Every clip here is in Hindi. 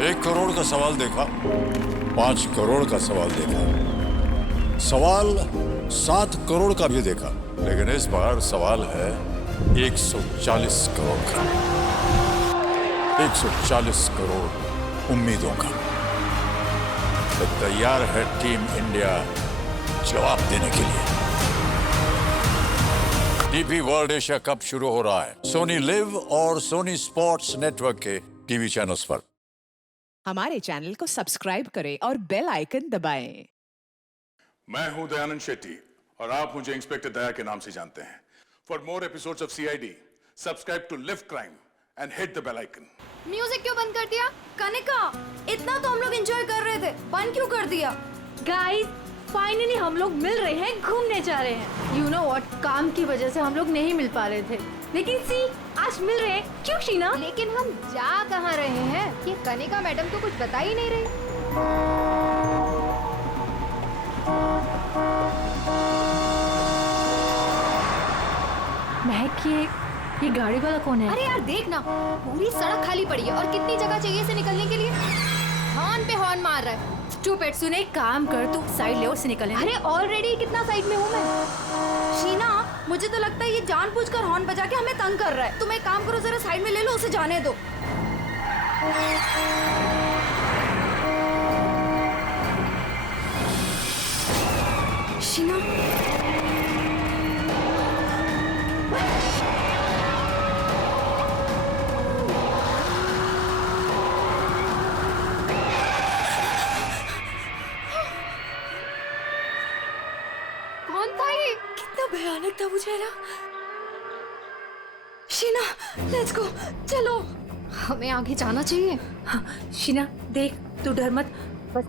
1 करोड़ का सवाल देखा, 5 करोड़ का सवाल देखा, सवाल 7 करोड़ का भी देखा, लेकिन इस बार सवाल है 140 करोड़ का। 140 करोड़ उम्मीदों का। तो तैयार है टीम इंडिया जवाब देने के लिए। डीपी वर्ल्ड एशिया कप शुरू हो रहा है सोनी लिव और सोनी स्पोर्ट्स नेटवर्क के टीवी चैनल्स पर। हमारे चैनल को सब्सक्राइब करें और बेल आइकन दबाएं। मैं हूं दयानंद शेट्टी और आप मुझे इंस्पेक्टर दया के नाम से जानते हैं। For more episodes of CID subscribe to live crime and hit the bell icon. Music क्यों बंद कर दिया? कनिका, इतना तो हम लोग एंजॉय कर रहे थे, बंद क्यों कर दिया? गाइस, फाइनली हम लोग मिल रहे हैं, घूमने जा रहे हैं। यू नो व्हाट, काम की वजह से हम लोग नहीं मिल पा रहे थे, लेकिन सी आज मिल रहे हैं। क्यों शीना? लेकिन हम जा कहाँ रहे हैं? ये कनिका मैडम तो कुछ बता ही नहीं रही। महक, ये गाड़ी वाला कौन है? अरे यार देख ना, पूरी सड़क खाली पड़ी है और कितनी जगह चाहिए इसे निकलने के लिए। हॉर्न पे हॉर्न मार रहा है। स्टूपिड, सुने, काम कर, तू साइड ले और से निकल। अरे ऑलरेडी कितना साइड में हूँ मैं। शीना, मुझे तो लगता है ये जानबूझकर हॉर्न बजा के हमें तंग कर रहा है। तुम एक काम करो, जरा साइड में ले लो, उसे जाने दो। शीना, कौन था ये? कितना भयानक था वो चेहरा। शीना, लेट्स गो, चलो। हमें आगे जाना चाहिए। हाँ, शीना देख, तू डर मत, बस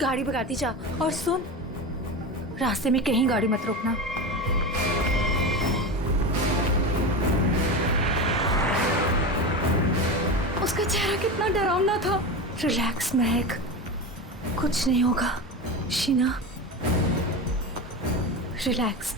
गाड़ी भगाती जा। और सुन, रास्ते में कहीं गाड़ी मत रोकना। उसका चेहरा कितना डरावना था। रिलैक्स महक, कुछ नहीं होगा। शीना, रिलैक्स।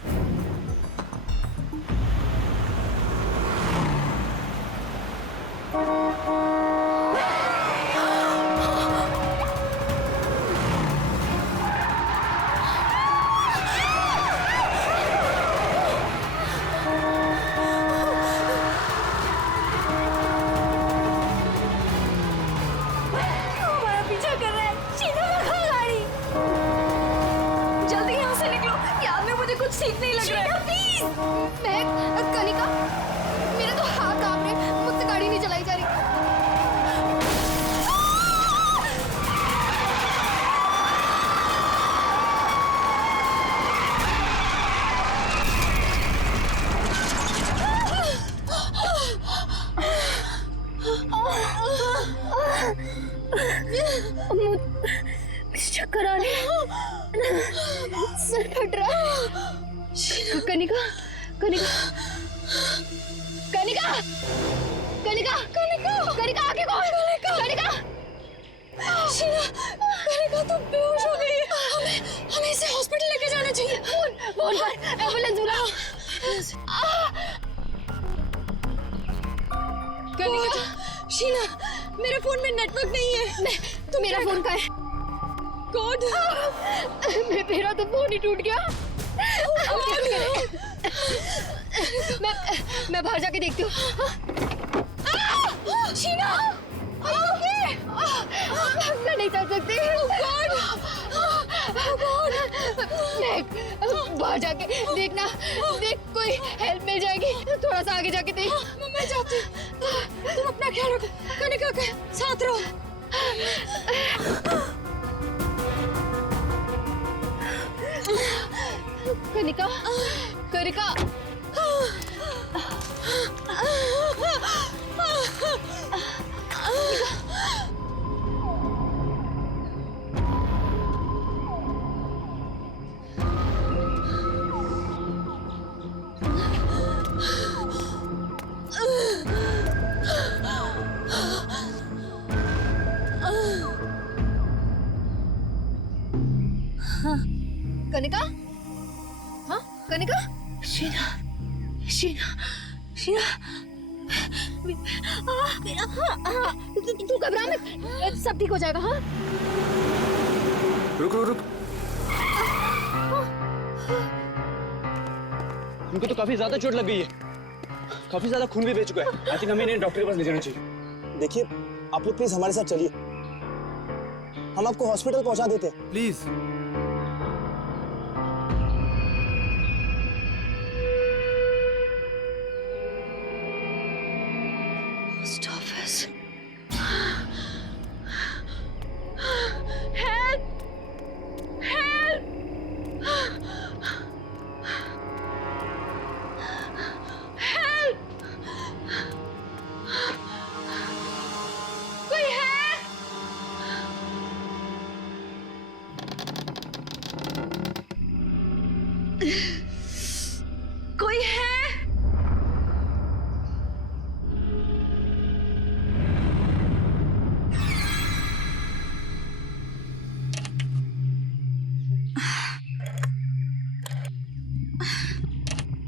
हमारा पीछा कर रहा है। शीना, रखो गाड़ी। जल्दी यहाँ से निकलो, याद में मुझे कुछ ठीक नहीं लग रहा है। प्लीज। मैं, कनिका, मेरे तो हाथ कांप रहे हैं, मुझसे गाड़ी नहीं चलाई जा रही। मुझे चक्कर आ रहे हैं, सर फट रहा है। कनिका, कनिका, कनिका, कनिका, कनिका, कनिका, आगे कौन? कनिका, शीना, कनिका तो बेहोश हो गई है। हमें इसे हॉस्पिटल लेके जाना चाहिए। फोन कर, एम्बुलेंस बुलाओ। कनिका, शीना, मेरे फोन में नेटवर्क नहीं है। तो मेरा फोन का है कोड। मेरा तो फोन ही टूट गया। मैं बाहर जाके देखती हूँ। शीना, मैं नहीं चल सकती। बाहर जाके देखना, देख कोई हेल्प मिल जाएगी। थोड़ा सा आगे जाके देख। मैं जाती हूँ, तुम अपना ख्याल रखो। कनिका के साथ रहो। कनिका, कनिका, कनिका, हाँ कनिका, शीना, शीना, शीना, तू घबरा मत, सब ठीक हो जाएगा। हाँ रुक रुक रुक। उनको तो काफी ज्यादा चोट लग गई है, काफी ज्यादा खून भी बह चुका है। आई थिंक हमें इन्हें डॉक्टर के पास ले जाना चाहिए। देखिए आप लोग प्लीज हमारे साथ चलिए, हम आपको हॉस्पिटल पहुंचा देते हैं। प्लीज। Post office. कोई है?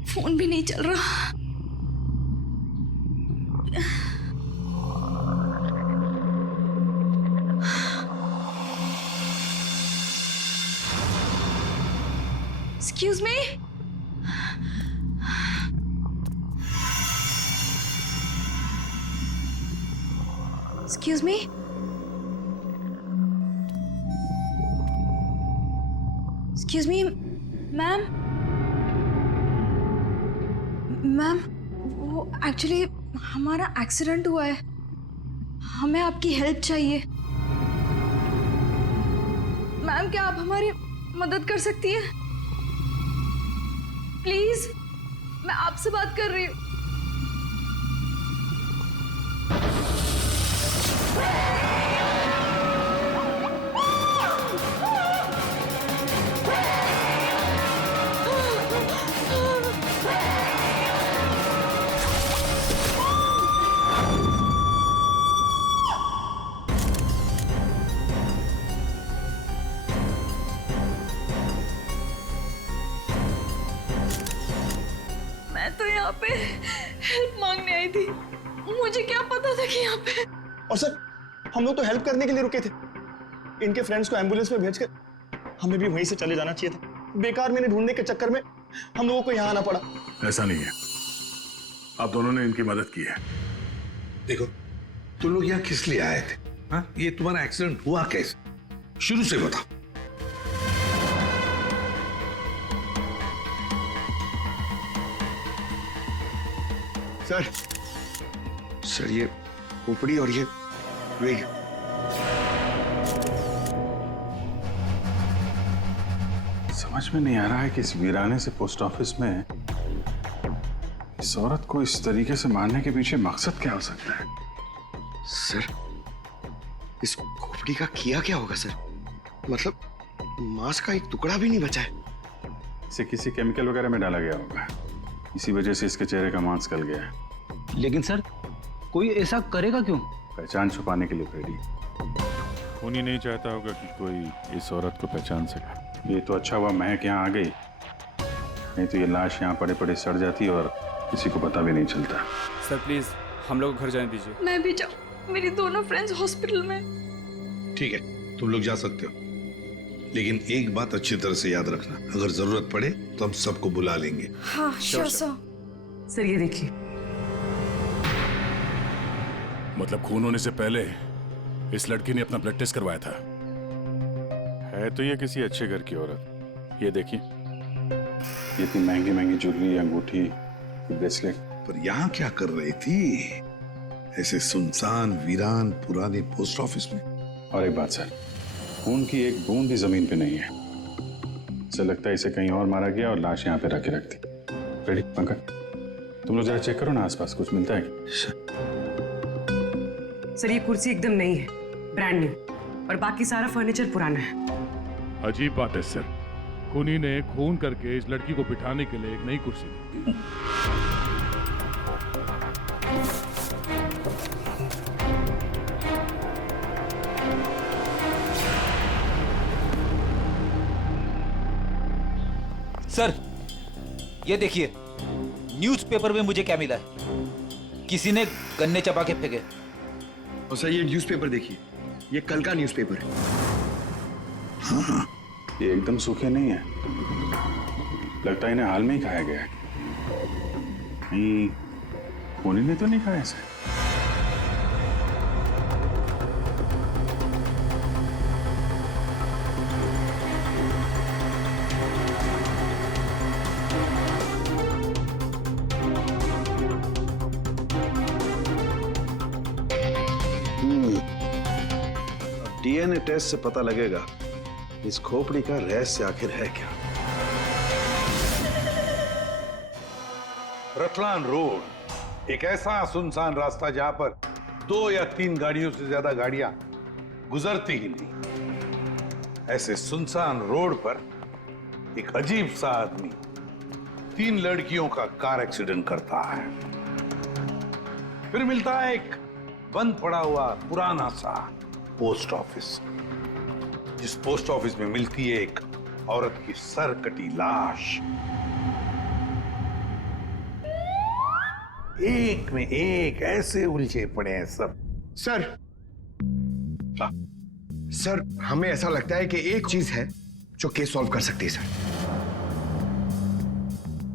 फोन भी नहीं चल रहा। Excuse me? Excuse me? Excuse me, ma'am? Ma'am, वो एक्चुअली हमारा एक्सीडेंट हुआ है, हमें आपकी हेल्प चाहिए। मैम क्या आप हमारी मदद कर सकती हैं? प्लीज, मैं आपसे बात कर रही हूँ। मैं तो यहाँ पे हेल्प मांगने आई थी, मुझे क्या पता था कि यहाँ पे। और सर हम लोग तो हेल्प करने के लिए रुके थे, इनके फ्रेंड्स को एम्बुलेंस में भेजकर हमें भी वहीं से चले जाना चाहिए था। बेकार मैंने ढूंढने के चक्कर में हम लोगों को यहाँ आना पड़ा। ऐसा नहीं है, आप दोनों ने इनकी मदद की है। देखो तुम लोग यहाँ किस लिए आए थे? हाँ, ये तुम्हारा एक्सीडेंट हुआ कैसे? शुरू से बताओ। सर ये खोपड़ी और ये वेग। समझ में नहीं आ रहा है कि इस वीराने से पोस्ट ऑफिस में इस औरत को इस तरीके से मारने के पीछे मकसद क्या हो सकता है? सर इस खोपड़ी का किया क्या होगा सर? मतलब मांस का एक टुकड़ा भी नहीं बचा है। इसे किसी केमिकल वगैरह में डाला गया होगा, इसी वजह से इसके चेहरे का मांस गल गया है। लेकिन सर कोई ऐसा करेगा क्यों? पहचान छुपाने के लिए फ्रेडी। खूनी नहीं चाहता होगा कि कोई इस औरत को पहचान सके। ये तो अच्छा हुआ महक यहाँ आ गई, नहीं तो ये लाश यहाँ पड़े पड़े सड़ जाती और किसी को पता भी नहीं चलता। सर प्लीज हम लोग को घर जाने दीजिए। मैं भी जाऊँ, मेरी दोनों फ्रेंड्स हॉस्पिटल में। ठीक है तुम लोग जा सकते हो, लेकिन एक बात अच्छी तरह से याद रखना, अगर जरूरत पड़े तो हम सबको बुला लेंगे। हाँ श्योर सर। सर ये देखिए, मतलब खून होने से पहले इस लड़की ने अपना ब्लड टेस्ट करवाया था। है तो ये किसी अच्छे घर की औरत। ये देखिए, ये इतनी महंगी महंगी ज्वेलरी, अंगूठी, ब्रेसलेट। पर यहाँ क्या कर रही थी ऐसे सुनसान वीरान पुराने पोस्ट ऑफिस में? और एक बात सर, खून की एक बूंद भी जमीन पे नहीं है। ऐसा लगता है इसे कहीं और मारा गया और लाश यहाँ पे रख के रख दी। रेडी पंकज, तुम लोग जरा चेक करो ना आसपास कुछ मिलता है क्या? सर ये कुर्सी एकदम नई है, ब्रांड न्यू, और बाकी सारा फर्नीचर पुराना है। अजीब बात है सर, खूनी ने खून करके इस लड़की को बिठाने के लिए एक नई कुर्सी दी। सर ये देखिए, न्यूज़पेपर में मुझे क्या मिला है। किसी ने गन्ने चबा के फेंके। और सर ये न्यूज़पेपर देखिए, ये कल का न्यूज़पेपर है। हाँ, ये एकदम सूखे नहीं है, लगता है इन्हें हाल में ही खाया गया है। नहीं, खूनी ने तो नहीं खाया इसे। डीएनए टेस्ट से पता लगेगा इस खोपड़ी का रहस्य आखिर है क्या। रतलान रोड एक ऐसा सुनसान रास्ता जहां पर 2 या 3 गाड़ियों से ज्यादा गाड़ियां गुजरती ही नहीं। ऐसे सुनसान रोड पर एक अजीब सा आदमी 3 लड़कियों का कार एक्सीडेंट करता है। फिर मिलता है एक बंद पड़ा हुआ पुराना सा पोस्ट ऑफिस, जिस पोस्ट ऑफिस में मिलती है एक औरत की सर कटी लाश। एक में एक ऐसे उलझे पड़े हैं सब। सर सर हमें ऐसा लगता है कि एक चीज है जो केस सॉल्व कर सकती है सर।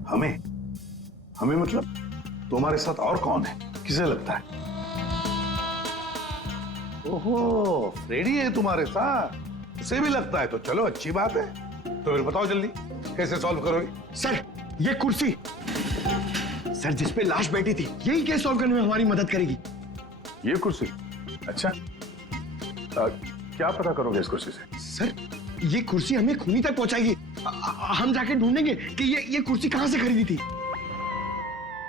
हमें मतलब तुम्हारे साथ और कौन है, किसे लगता है? ओहो, फ्रेडी है तुम्हारे साथ, उसे भी लगता है तो चलो अच्छी बात है। तो फिर बताओ जल्दी कैसे सॉल्व करोगे? सर ये कुर्सी सर जिस पे लाश बैठी थी, यही केस सॉल्व करने में हमारी मदद करेगी। ये कुर्सी? अच्छा, क्या पता करोगे इस कुर्सी से? सर ये कुर्सी हमें खूनी तक पहुंचाएगी। हम जाके ढूंढेंगे कि ये कुर्सी कहां से खरीदी थी।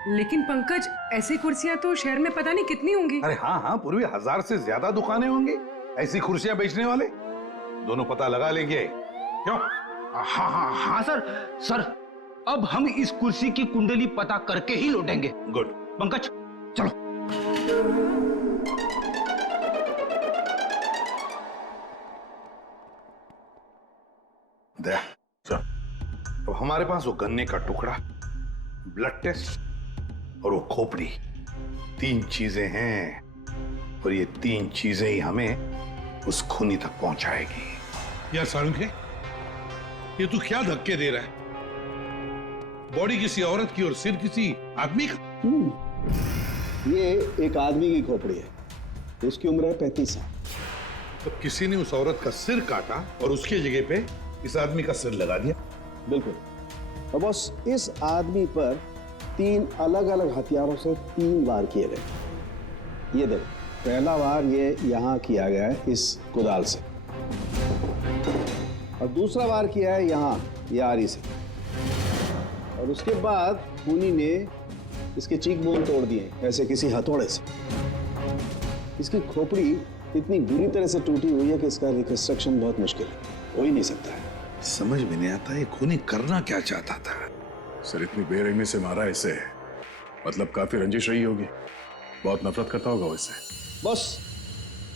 लेकिन पंकज, ऐसी कुर्सियां तो शहर में पता नहीं कितनी होंगी। अरे हाँ, पूरी 1000 से ज्यादा दुकानें होंगी ऐसी कुर्सियां बेचने वाले। दोनों पता लगा लेंगे, क्यों? हाँ सर, अब हम इस कुर्सी की कुंडली पता करके ही लौटेंगे। गुड पंकज चलो। दया, चलो। अब हमारे पास वो गन्ने का टुकड़ा, ब्लड टेस्ट और वो खोपड़ी, 3 चीजें हैं, और ये 3 चीजें ही हमें उस खूनी तक पहुंचाएगी। यार सारुंखे, ये तू क्या धक्के दे रहा है? बॉडी किसी औरत की और सिर किसी आदमी का। ये एक आदमी की खोपड़ी है, उसकी उम्र है 35 साल। तो किसी ने उस औरत का सिर काटा और उसकी जगह पे इस आदमी का सिर लगा दिया। बिल्कुल। और बस इस आदमी पर 3 अलग अलग हथियारों से 3 वार किए गए। ये देखो, पहला वार ये यहाँ किया गया है इस कुदाल से, और दूसरा वार किया है यहाँ ये आरी से, और उसके बाद खूनी ने इसके चीक बोन तोड़ दिए ऐसे किसी हथौड़े से। इसकी खोपड़ी इतनी बुरी तरह से टूटी हुई है कि इसका रिकंस्ट्रक्शन बहुत मुश्किल है, हो ही नहीं सकता है। समझ में नहीं आता ये खूनी करना क्या चाहता था। सर इतनी बेरहमी से मारा इसे, मतलब काफी रंजिश रही होगी, बहुत नफरत करता होगा इससे। बस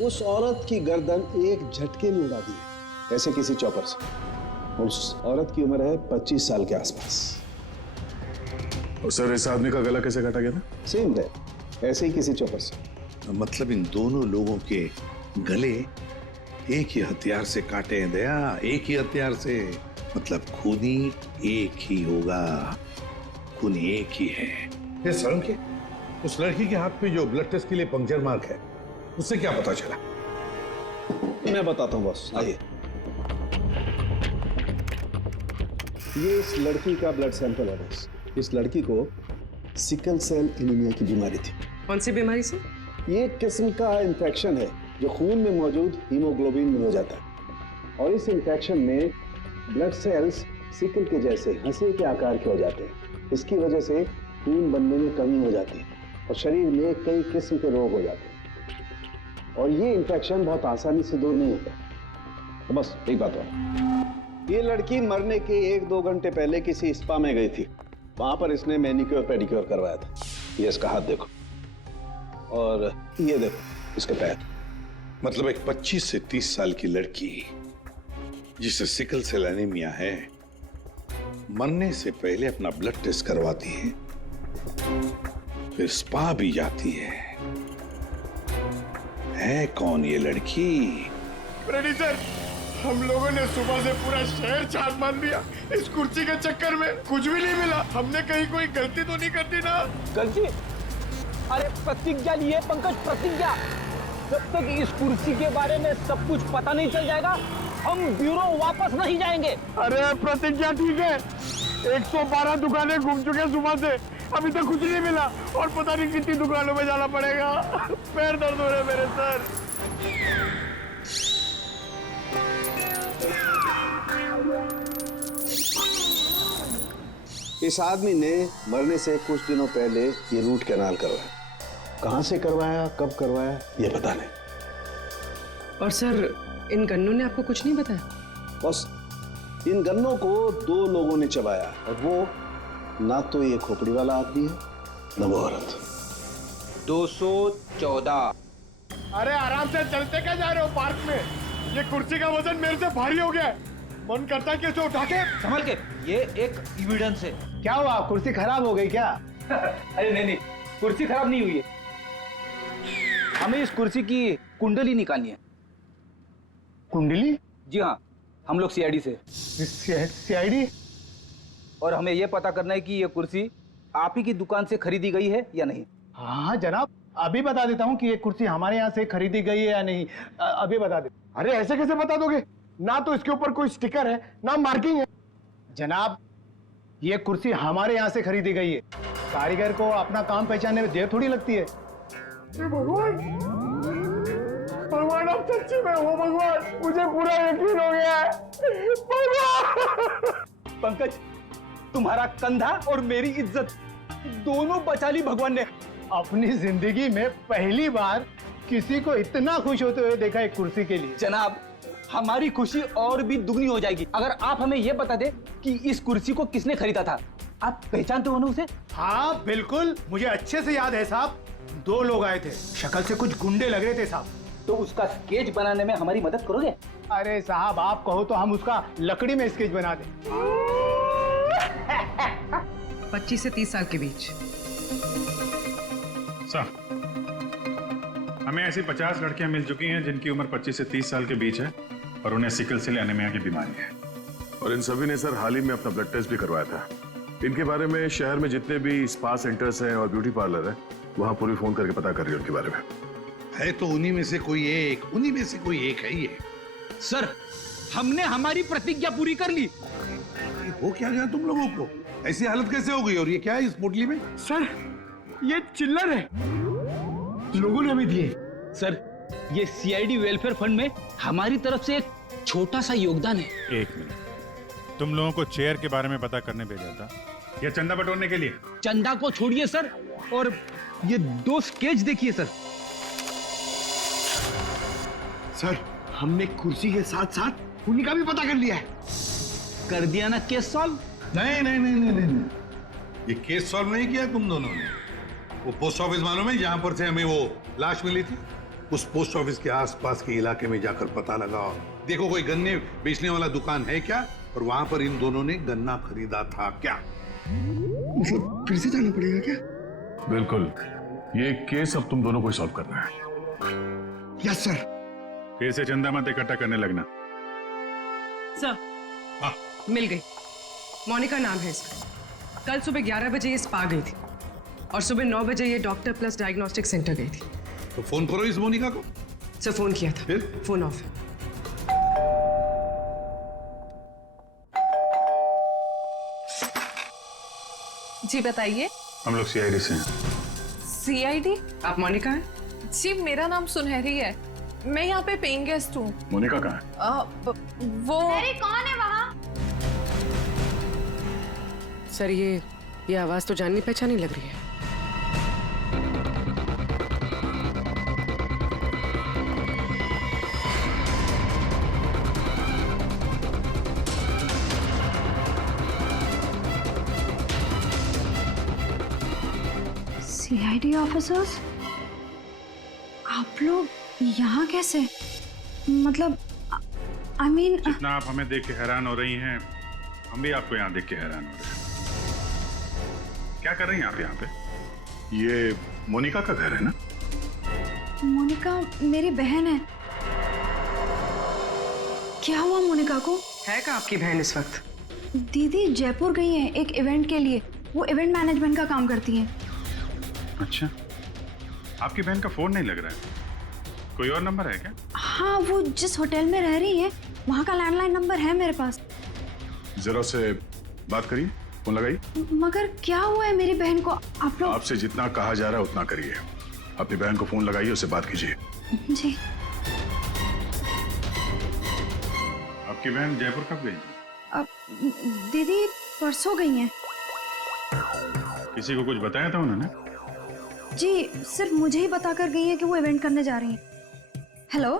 उस औरत की गर्दन एक झटके में उड़ा दी है ऐसे किसी चॉपर से। उस औरत की उम्र है 25 साल के आसपास। और सर इस आदमी का गला कैसे काटा गया था? सेम है, ऐसे ही किसी चॉपर से। मतलब इन दोनों लोगों के गले एक ही हथियार से काटे हैं दया, एक ही हथियार से। मतलब खूनी एक ही होगा, खूनी एक ही है। ये सर के उस लड़की के हाथ पे जो ब्लड टेस्ट के लिए पंक्चर मार्क है, उससे क्या पता चला? मैं बताता हूँ बॉस, आइए। ये इस लड़की का ब्लड सैंपल है बॉस। इस लड़की को सिकल सेल एनीमिया की बीमारी थी। कौन सी बीमारी से? ये एक किस्म का इन्फेक्शन है जो खून में मौजूद हीमोग्लोबिन में हो जाता है, और इस इन्फेक्शन में ब्लड सेल्स सिकल के जैसे हंसी के आकार के हो जाते हैं। इसकी वजह से खून बनने में कमी हो जाती है और शरीर में कई किस्म के रोग हो जाते हैं, और ये इन्फेक्शन बहुत आसानी से दूर नहीं होता। तो बस एक बात और, ये लड़की मरने के 1-2 घंटे पहले किसी स्पा में गई थी। वहां पर इसने मैनिक्योर पेडिक्योर करवाया था। ये इसका हाथ देखो, और ये देखो इसके पैर। मतलब एक 25 से 30 साल की लड़की जिसे सिकल सेल एनीमिया है, मरने से पहले अपना ब्लड टेस्ट करवाती है, फिर स्पा भी जाती है कौन ये लड़की? रेड्डी सर, हम लोगों ने सुबह से पूरा शहर छान मार दिया इस कुर्सी के चक्कर में, कुछ भी नहीं मिला। हमने कहीं कोई गलती तो नहीं कर दी ना? गलती? अरे प्रतिज्ञा लिए पंकज, प्रतिज्ञा। जब तक इस कुर्सी के बारे में सब कुछ पता नहीं चल जाएगा हम ब्यूरो वापस नहीं जाएंगे। अरे प्रतिज्ञा ठीक है, 112 दुकानें घूम चुके सुबह से, अभी तक कुछ नहीं मिला और पता नहीं कितनी दुकानों में जाना पड़ेगा। पैर दर्द हो रहे मेरे सर। इस आदमी ने मरने से कुछ दिनों पहले ये रूट कैनाल करवाया। कहां से करवाया, कब करवाया, ये पता नहीं। और सर, इन गन्नों ने आपको कुछ नहीं बताया? बस इन गन्नों को 2 लोगों ने चबाया, और वो ना तो ये खोपड़ी वाला आदमी है ना वो औरत। 214। अरे आराम से चलते क्या जा रहे हो पार्क में? ये कुर्सी का वजन मेरे से भारी हो गया है, मन करता है कि इसे उठा के। संभल के, ये एक एविडेंस है। क्या हुआ, कुर्सी खराब हो गई क्या? अरे नहीं, कुर्सी खराब नहीं हुई है। हमें इस कुर्सी की कुंडली निकालनी है। कुंडली? जी हाँ, हम लोग सीआईडी से। सीआईडी? और हमें यह पता करना है कि ये कुर्सी आप ही की दुकान से खरीदी गई है या नहीं। हाँ जनाब, अभी बता देता हूँ कि ये कुर्सी हमारे यहाँ से खरीदी गई है या नहीं, अभी बता दे। अरे ऐसे कैसे बता दोगे? ना तो इसके ऊपर कोई स्टिकर है ना मार्किंग है। जनाब, ये कुर्सी हमारे यहाँ से खरीदी गई है। कारीगर को अपना काम पहचानने में देर थोड़ी लगती है। भगवान, भगवान आप सच्ची में हो भगवान, मुझे पूरा यकीन हो गया है। भगवान! पंकज, तुम्हारा कंधा और मेरी इज्जत दोनों बचा ली भगवान ने। अपनी जिंदगी में पहली बार किसी को इतना खुश होते हुए देखा एक कुर्सी के लिए। जनाब, हमारी खुशी और भी दुगनी हो जाएगी अगर आप हमें यह बता दे कि इस कुर्सी को किसने खरीदा था। आप पहचानते हो ना उसे? हाँ बिल्कुल, मुझे अच्छे से याद है साहब। 2 लोग आए थे, शक्ल से कुछ गुंडे लग रहे थे साहब। तो उसका स्केच बनाने में हमारी मदद करोगे? अरे साहब, आप कहो तो हम उसका लकड़ी में स्केच बना दें। 25 से 30 साल के बीच। सर, हमें ऐसी 50 लड़कियां मिल चुकी हैं जिनकी उम्र 25 से 30 साल के बीच है और उन्हें सिकल सेल एनीमिया की बीमारी है। और इन सभी ने सर हाल ही में अपना ब्लड टेस्ट भी करवाया था। इनके बारे में शहर में जितने भी स्पा सेंटर्स हैं और ब्यूटी पार्लर है, वहां पूरी फोन करके पता कर रही है उनके बारे में। है तो उन्हीं में से कोई एक है ये। सर, हमने हमारी प्रतिज्ञा पूरी कर ली। वो क्या गया तुम लोगों को? ऐसी हालत कैसे हो गई? और ये क्या है इस पोटली में? सर, ये चिल्लर है, लोगों ने हमें दिए। सर, ये सीआईडी वेलफेयर फंड में हमारी तरफ से एक छोटा सा योगदान है। 1 मिनट, तुम लोगों को चेयर के बारे में पता करने भेजा था या चंदा बटोरने के लिए? चंदा को छोड़िए सर, और ये 2 स्केच देखिए सर। सर, हमने कुर्सी के साथ साथ उन्हीं का भी पता कर लिया है। कर दिया ना केस सॉल्व? नहीं, ये केस सॉल्व नहीं किया तुम दोनों ने। वो पोस्ट ऑफिस मालूम है जहां पर से हमें वो लाश मिली थी? उस पोस्ट ऑफिस के आसपास के इलाके में जाकर पता लगाओ, देखो कोई गन्ने बेचने वाला दुकान है क्या, और वहां पर इन दोनों ने गन्ना खरीदा था क्या? मतलब फिर से जाना पड़ेगा क्या? बिल्कुल, ये केस अब तुम दोनों को सॉल्व करना है। Yes sir. फिर से चंदा मत इकट्ठा करने लगना। सर, मिल गई। मोनिका नाम है इसका। कल सुबह 11 बजे ये स्पा गई थी और सुबह 9 बजे ये डॉक्टर प्लस डायग्नोस्टिक सेंटर गई थी। तो फोन करो इस मोनिका को। सर, फोन किया था, फिर फोन ऑफ है। जी बताइए। हम लोग सीआईडी से हैं। सीआईडी? आप मोनिका हैं? जी, मेरा नाम सुनहरी है, मैं यहाँ पे पेइंग गेस्ट हूँ। मोनिका कहाँ है? वो कौन है वहाँ? सर, ये आवाज तो जाननी पहचानी लग रही है। सीआईडी ऑफिसर्स, आप लोग यहाँ कैसे? मतलब आई मीन जितना आप हमें देख के हैरान हो रही हैं, हम भी आपको यहाँ देख के हैरान हो रहे हैं। क्या कर रही हैं आप यहाँ पे? ये मोनिका का घर है ना? मोनिका मेरी बहन है। क्या हुआ मोनिका को? है कहाँ आपकी बहन इस वक्त? दीदी जयपुर गई हैं एक इवेंट के लिए। वो इवेंट मैनेजमेंट का काम करती हैं। अच्छा, आपकी बहन का फोन नहीं लग रहा है, कोई और नंबर है क्या? हाँ, वो जिस होटल में रह रही है वहाँ का लैंडलाइन नंबर है मेरे पास। जरा उससे बात करिए, फोन लगाइए। मगर क्या हुआ है मेरी बहन को? आप लोग आपसे जितना कहा जा रहा है उतना करिए। अपनी बहन को फोन लगाइए, उससे बात कीजिए। जी। आपकी बहन जयपुर कब गई? दीदी परसों गई हैं। किसी को कुछ बताया था उन्होंने? जी, सिर्फ मुझे ही बता कर गई है कि वो इवेंट करने जा रही हैं। हेलो,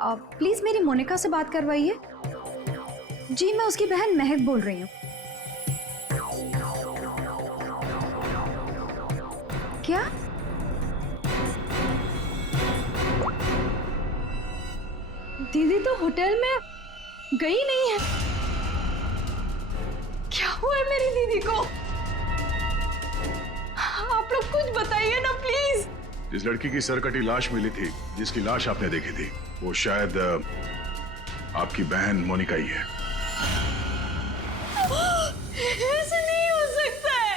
प्लीज मेरी मोनिका से बात करवाइए। जी, मैं उसकी बहन महक बोल रही हूँ। क्या? दीदी तो होटल में गई नहीं है। क्या हुआ है मेरी दीदी को? आप लोग कुछ बताइए ना प्लीज। जिस लड़की की सरकटी लाश मिली थी, जिसकी लाश आपने देखी थी, वो शायद आपकी बहन मोनिका ही है। ऐसे नहीं हो सकता है।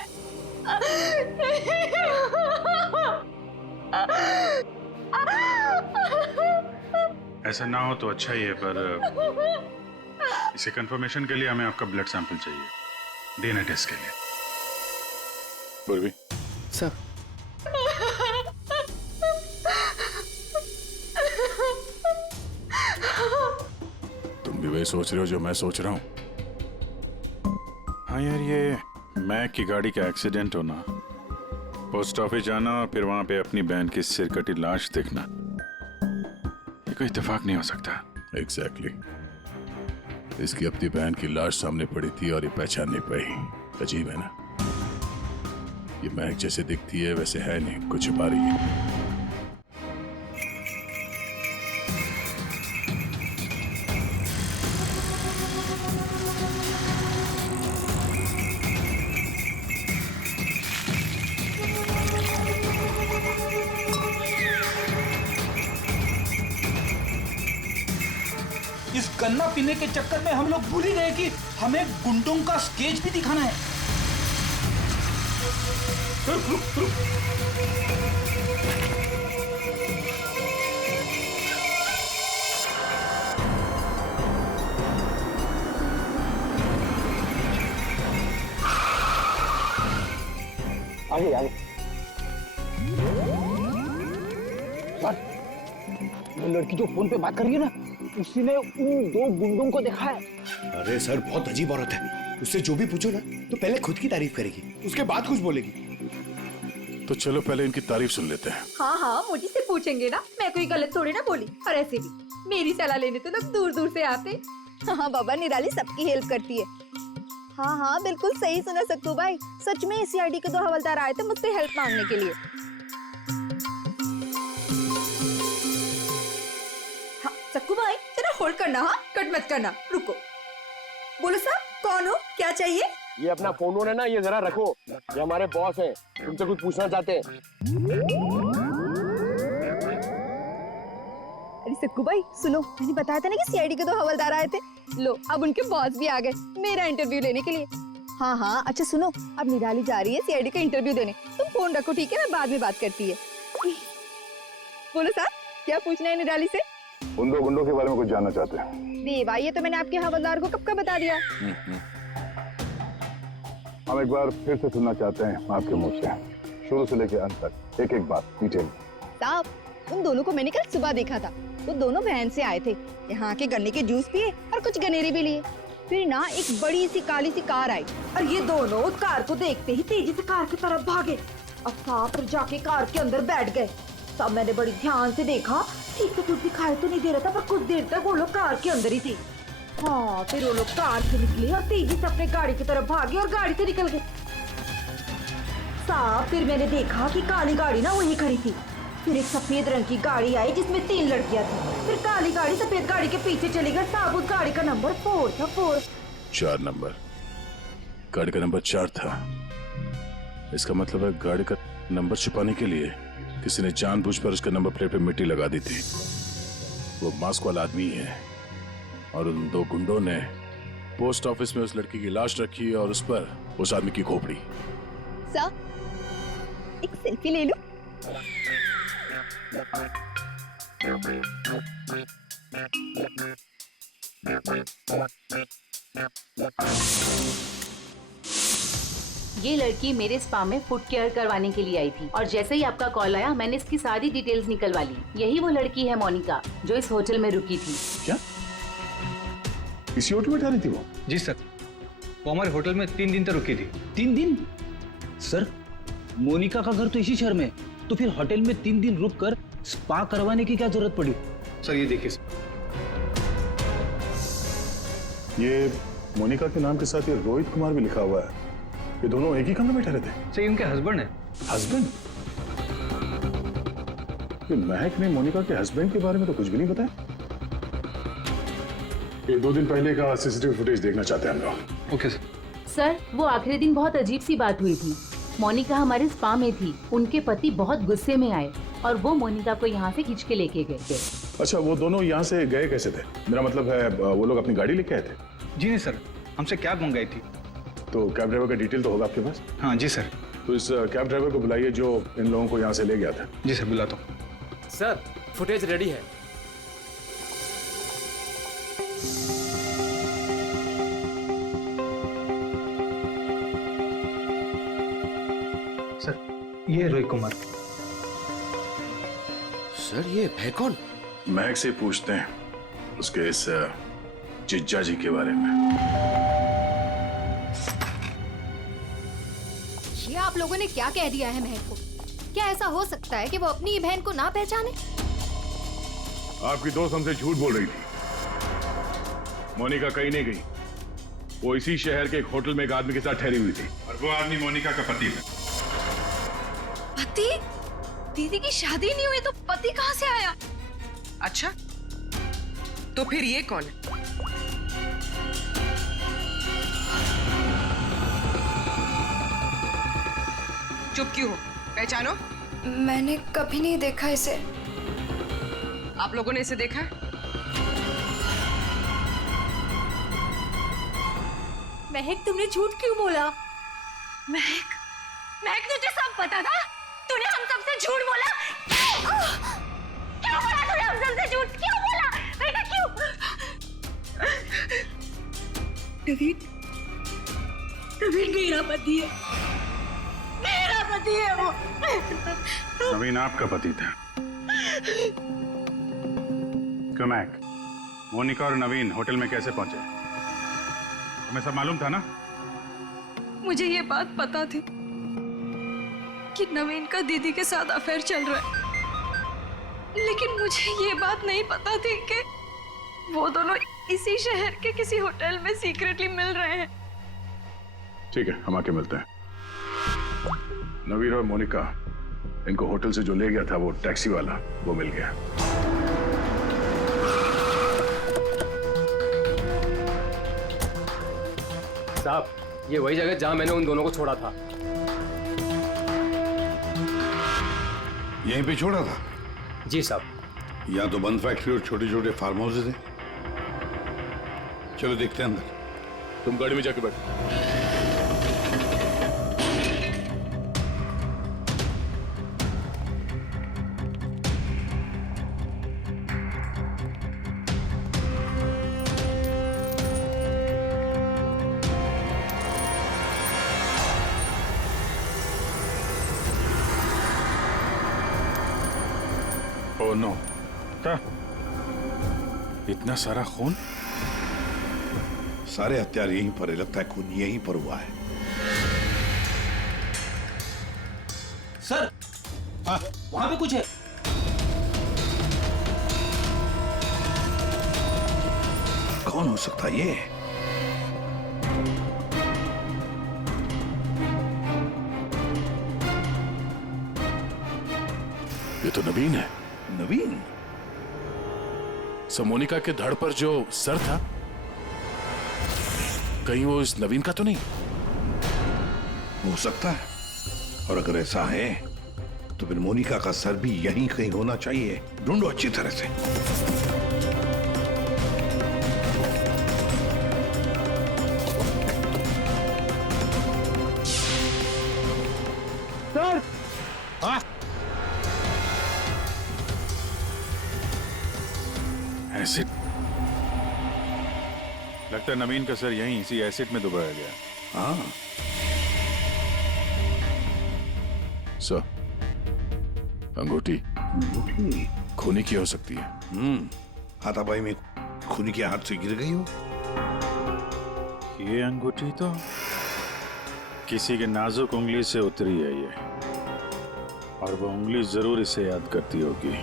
ऐसा ना हो तो अच्छा ही है, पर इसे कंफर्मेशन के लिए हमें आपका ब्लड सैंपल चाहिए डीएनए टेस्ट के लिए। पूर्वी सर, तुम भी वही सोच रहे हो जो मैं सोच रहा हूँ? हाँ यार, ये मैक की गाड़ी का एक्सीडेंट होना, पोस्ट ऑफिस जाना और फिर वहां पे अपनी बहन की सिरकटी लाश देखना, ये कोई इत्तेफाक नहीं हो सकता। एग्जैक्टली। इसकी अपनी बहन की लाश सामने पड़ी थी और ये पहचान नहीं पाई। अजीब है ना? ये महक जैसे दिखती है वैसे है नहीं, कुछ छुपा रही है। इस गन्ना पीने के चक्कर में हम लोग भूल ही गए कि हमें गुंडों का स्केच भी दिखाना है। आगे आगे। सर, वो लड़की जो फोन पे बात कर रही है ना, उसी ने उन दो गुंडों को देखा है। अरे सर, बहुत अजीब औरत है। उससे जो भी पूछो ना तो पहले खुद की तारीफ करेगी, उसके बाद कुछ बोलेगी। तो चलो पहले इनकी तारीफ सुन लेते हैं। हाँ हाँ, मुझे से पूछेंगे ना, मैं कोई गलत थोड़ी ना बोली। और ऐसे भी मेरी सलाह लेने तो लोग दूर दूर से आते। हाँ बाबा, निराली सबकी हेल्प करती है। हाँ हाँ, बिल्कुल सही सुना सक्कू भाई। सच में सीआईडी के दो हवलदार आए थे मुझसे हेल्प मांगने के लिए। हाँ सक्कू भाई, जरा होल्ड करना। हाँ, कट मत करना, रुको। बोलो साहब, कौन हो, क्या चाहिए? ये अपना फोन है ना, ये जरा रखो। ये हमारे बॉस हैं, तुमसे कुछ पूछना चाहते हैं। अरे सक्कू भाई सुनो, मैंने बताया था ना कि सीआईडी के दो हवलदार आए थे। लो, अब उनके बॉस भी आ गए मेरा इंटरव्यू लेने के लिए। हाँ हाँ, अच्छा सुनो, अब निराली जा रही है सीआईडी का इंटरव्यू देने। तुम फोन रखो, ठीक है? मैं बाद में बात करती है। बोलो साहब, क्या पूछना है निराली से? उन दो गुंडों के बारे में कुछ जानना चाहते हैं। देवा, ये तो मैंने आपके हवलदार को कब का बता दिया। हम एक बार फिर से सुनना चाहते हैं आपके मुंह से, शुरू से लेकर अंत तक, एक एक बात डिटेल। साहब, उन दोनों को मैंने कल सुबह देखा था। वो दोनों बहन से आए थे, यहाँ के गन्ने के जूस पिए और कुछ गनेरे भी लिए। फिर ना एक बड़ी सी काली सी कार आई और ये दोनों कार को देखते ही तेजी से कार की तरफ भागे और साहब फिर जाके कार के अंदर बैठ गए। तब मैंने बड़ी ध्यान से देखा, ठीक से कुछ दिखाई तो नहीं दे रहा था, पर कुछ देर तक वो लोग कार के अंदर ही थे। हाँ, फिर वो लोग कार से निकले और तेजी से अपने गाड़ी की तरफ भागे और गाड़ी से निकल गए। साहब, फिर मैंने देखा कि काली गाड़ी ना वहीं खड़ी थी। फिर एक सफेद रंग की गाड़ी आई जिसमें 3 लड़कियां थी। फिर काली गाड़ी सफेद गाड़ी के पीछे चली गई। साहब, उस गाड़ी का नंबर 4 था। 4 नंबर, गाड़ी का नंबर 4 था। इसका मतलब है गाड़ी का नंबर छुपाने के लिए किसी ने जानबूझकर उसके नंबर प्लेट पे मिट्टी लगा दी थी। वो मास्क वाला आदमी है और उन दो गुंडों ने पोस्ट ऑफिस में उस लड़की की लाश रखी और उस पर उस आदमी की खोपड़ी। सर, एक सेल्फी ले लो। ये लड़की मेरे स्पा में फुट केयर करवाने के लिए आई थी और जैसे ही आपका कॉल आया मैंने इसकी सारी डिटेल्स निकलवा ली। यही वो लड़की है मोनिका जो इस होटल में रुकी थी। क्या इसी होटल में ठहरी थी वो? जी सर, वो हमारे होटल में 3 दिन तक रुकी थी। 3 दिन? सर, मोनिका का घर तो इसी शहर में है, तो फिर होटल में 3 दिन रुककर स्पा करवाने की क्या जरूरत पड़ी? सर ये देखिए सर। ये मोनिका के नाम के साथ ये रोहित कुमार भी लिखा हुआ है। ये दोनों एक ही कमरे में ठहरे थे? सर इनके हस्बैंड है। हस्बैंड? ये महक ने मोनिका के हस्बैंड के बारे में तो कुछ भी नहीं बताया। ये 2 दिन पहले का सीसीटीवी फुटेज देखना चाहते हैं हम लोग। Okay sir. सर, वो आखिरी दिन बहुत अजीब सी बात हुई थी। मोनिका हमारे स्पा में थी, उनके पति बहुत गुस्से में आए और वो मोनिका को यहाँ से खींच के लेके गए थे। अच्छा, वो दोनों यहाँ से गए कैसे थे? मेरा मतलब है वो लोग अपनी गाड़ी लेके आए थे? जी नहीं सर, हमसे कैब मंगाई थी। तो कैब ड्राइवर का डिटेल तो होगा आपके पास? हाँ जी सर। तो इस कैब ड्राइवर को बुलाइए जो इन लोगों को यहाँ से ले गया था। जी सर, बुलाता हूँ। सर, फुटेज रेडी है। सर, ये रोहित कुमार। सर, ये है कौन? महक से पूछते हैं उसके इस जिज्जा जी के बारे में। ये आप लोगों ने क्या कह दिया है महक को? क्या ऐसा हो सकता है कि वो अपनी ही बहन को ना पहचाने? आपकी दोस्त हमसे झूठ बोल रही थी। मोनिका कहीं नहीं गई, वो इसी शहर के एक होटल में एक आदमी के साथ ठहरी हुई थी और वो आदमी मोनिका का पति है। पति? दीदी की शादी नहीं हुई तो पति कहाँ से आया? अच्छा, तो फिर ये कौन है? चुप क्यों हो? पहचानो। मैंने कभी नहीं देखा इसे। आप लोगों ने इसे देखा है? महक, तुमने झूठ क्यों बोला? महक, महक, तुझे सब पता था? तूने हम सबसे झूठ बोला? क्यों बोला तूने हम सबसे झूठ? क्यों बोला? बेटा क्यों? नवीन, नवीन मेरा पति है। मेरा पति है वो। नवीन आपका पति था? क्यों महक, मोनिका और नवीन होटल में कैसे पहुंचे? तुम्हें सब मालूम था ना? मुझे ये बात पता थी कि नवीन का दीदी के साथ अफेयर चल रहा है, लेकिन मुझे ये बात नहीं पता थी कि वो दोनों इसी शहर के किसी होटल में सीक्रेटली मिल रहे हैं। ठीक है, हम आके मिलते हैं। नवीन और मोनिका, इनको होटल से जो ले गया था वो टैक्सी वाला, वो मिल गया। साहब, ये वही जगह जहां मैंने उन दोनों को छोड़ा था। यहीं पे छोड़ा था? जी साहब। यहाँ तो बंद फैक्ट्री और छोटे छोटे फार्म हाउसेज हैं। चलो देखते हैं अंदर। तुम गाड़ी में जाके बैठो। ओह नो, क्या? इतना सारा खून? सारे हथियार यहीं पर है, लगता है खून यहीं पर हुआ है। सर, वहां पे कुछ है। कौन हो सकता है ये? ये तो नवीन है। नवीन? मोनिका के धड़ पर जो सर था, कहीं वो इस नवीन का तो नहीं? हो सकता है, और अगर ऐसा है तो फिर मोनिका का सर भी यहीं कहीं होना चाहिए। ढूंढो अच्छी तरह से। सर हाँ? एसिड। लगता है नवीन का सर यहीं इसी एसिड में डुबाया गया। हाँ सर, अंगूठी खूनी की हो सकती है। हाथापाई में खूनी के हाथ से गिर गई हो। ये अंगूठी तो किसी के नाजुक उंगली से उतरी है ये, और वो उंगली जरूर इसे याद करती होगी।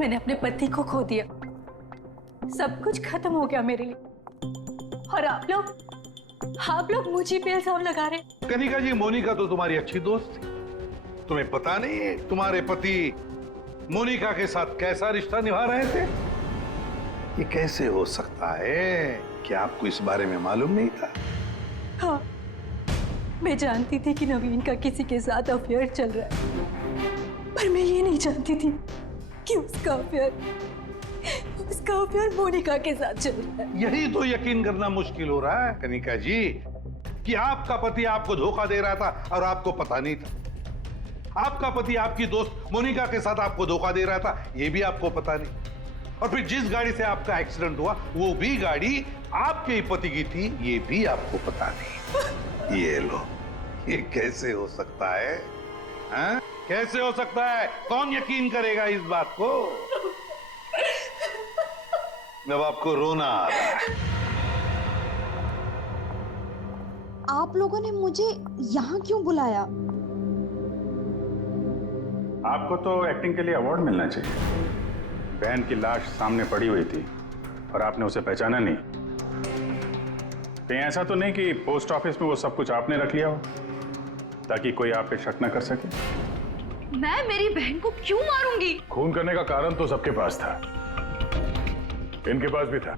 मैंने अपने पति को खो दिया, सब कुछ खत्म हो गया मेरे लिए, और आप लोग मुझे पे इल्जाम लगा रहे। कनिका जी, मोनिका तो तुम्हारी अच्छी दोस्त थी। तुम्हें पता नहीं है तुम्हारे पति मोनिका के साथ कैसा रिश्ता निभा रहे थे? ये कैसे हो सकता है? क्या आपको इस बारे में मालूम नहीं था? हाँ, मैं जानती थी कि नवीन का किसी के साथ अफेयर चल रहा है, पर मैं ये नहीं जानती थी कि उसका अफेयर मोनिका के साथ चल रहा है। यही तो यकीन करना मुश्किल हो रहा है कनिका जी, कि आपका पति आपको धोखा दे रहा था और आपको पता नहीं था। आपका पति आपकी दोस्त मोनिका के साथ आपको धोखा दे रहा था, ये भी आपको पता नहीं। और फिर जिस गाड़ी से आपका एक्सीडेंट हुआ वो भी गाड़ी आपके ही पति की थी, ये भी आपको पता नहीं। ये लो, ये कैसे हो सकता है? हाँ? कैसे हो सकता है? कौन यकीन करेगा इस बात को? जब आपको रोना आ रहा है। आप लोगों ने मुझे यहाँ क्यों बुलाया? आपको तो एक्टिंग के लिए अवार्ड मिलना चाहिए। बहन की लाश सामने पड़ी हुई थी और आपने उसे पहचाना नहीं। कहीं ऐसा तो नहीं कि पोस्ट ऑफिस में वो सब कुछ आपने रख लिया हो ताकि कोई आप पे शक न कर सके? मैं मेरी बहन को क्यों मारूंगी? खून करने का कारण तो सबके पास था, इनके पास भी था।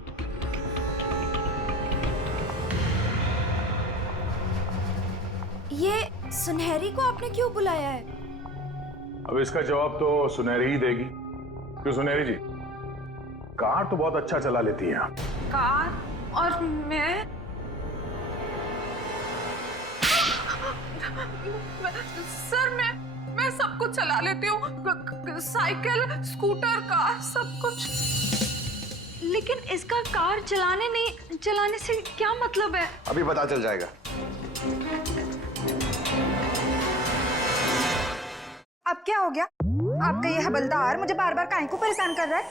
ये सुनहरी को आपने क्यों बुलाया है? अब इसका जवाब तो सुनहरी ही देगी। क्यों सुनहरी जी, कार तो बहुत अच्छा चला लेती हैं आप। कार? और मैं सर, मैं सब कुछ चला लेती हूँ, साइकिल, स्कूटर, कार, सब कुछ। लेकिन इसका कार चलाने से क्या मतलब है? अभी पता चल जाएगा। अब क्या हो गया? आपका ये हवलदार मुझे बार बार काहे को परेशान कर रहा है?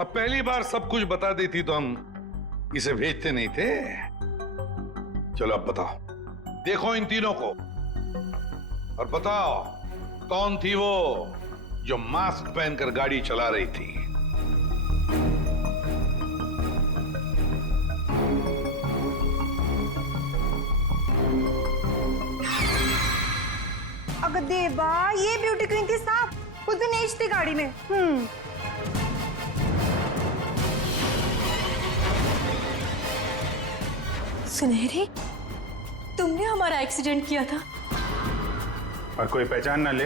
अब पहली बार सब कुछ बता देती तो हम इसे भेजते नहीं थे। चलो अब बताओ, देखो इन तीनों को और बताओ कौन थी वो जो मास्क पहनकर गाड़ी चला रही थी? अगर देवा, ये ब्यूटी क्वीन थी साहब, खुद भी नेच थी गाड़ी में। सुनहरी, तुमने हमारा एक्सीडेंट किया था और कोई पहचान ना ले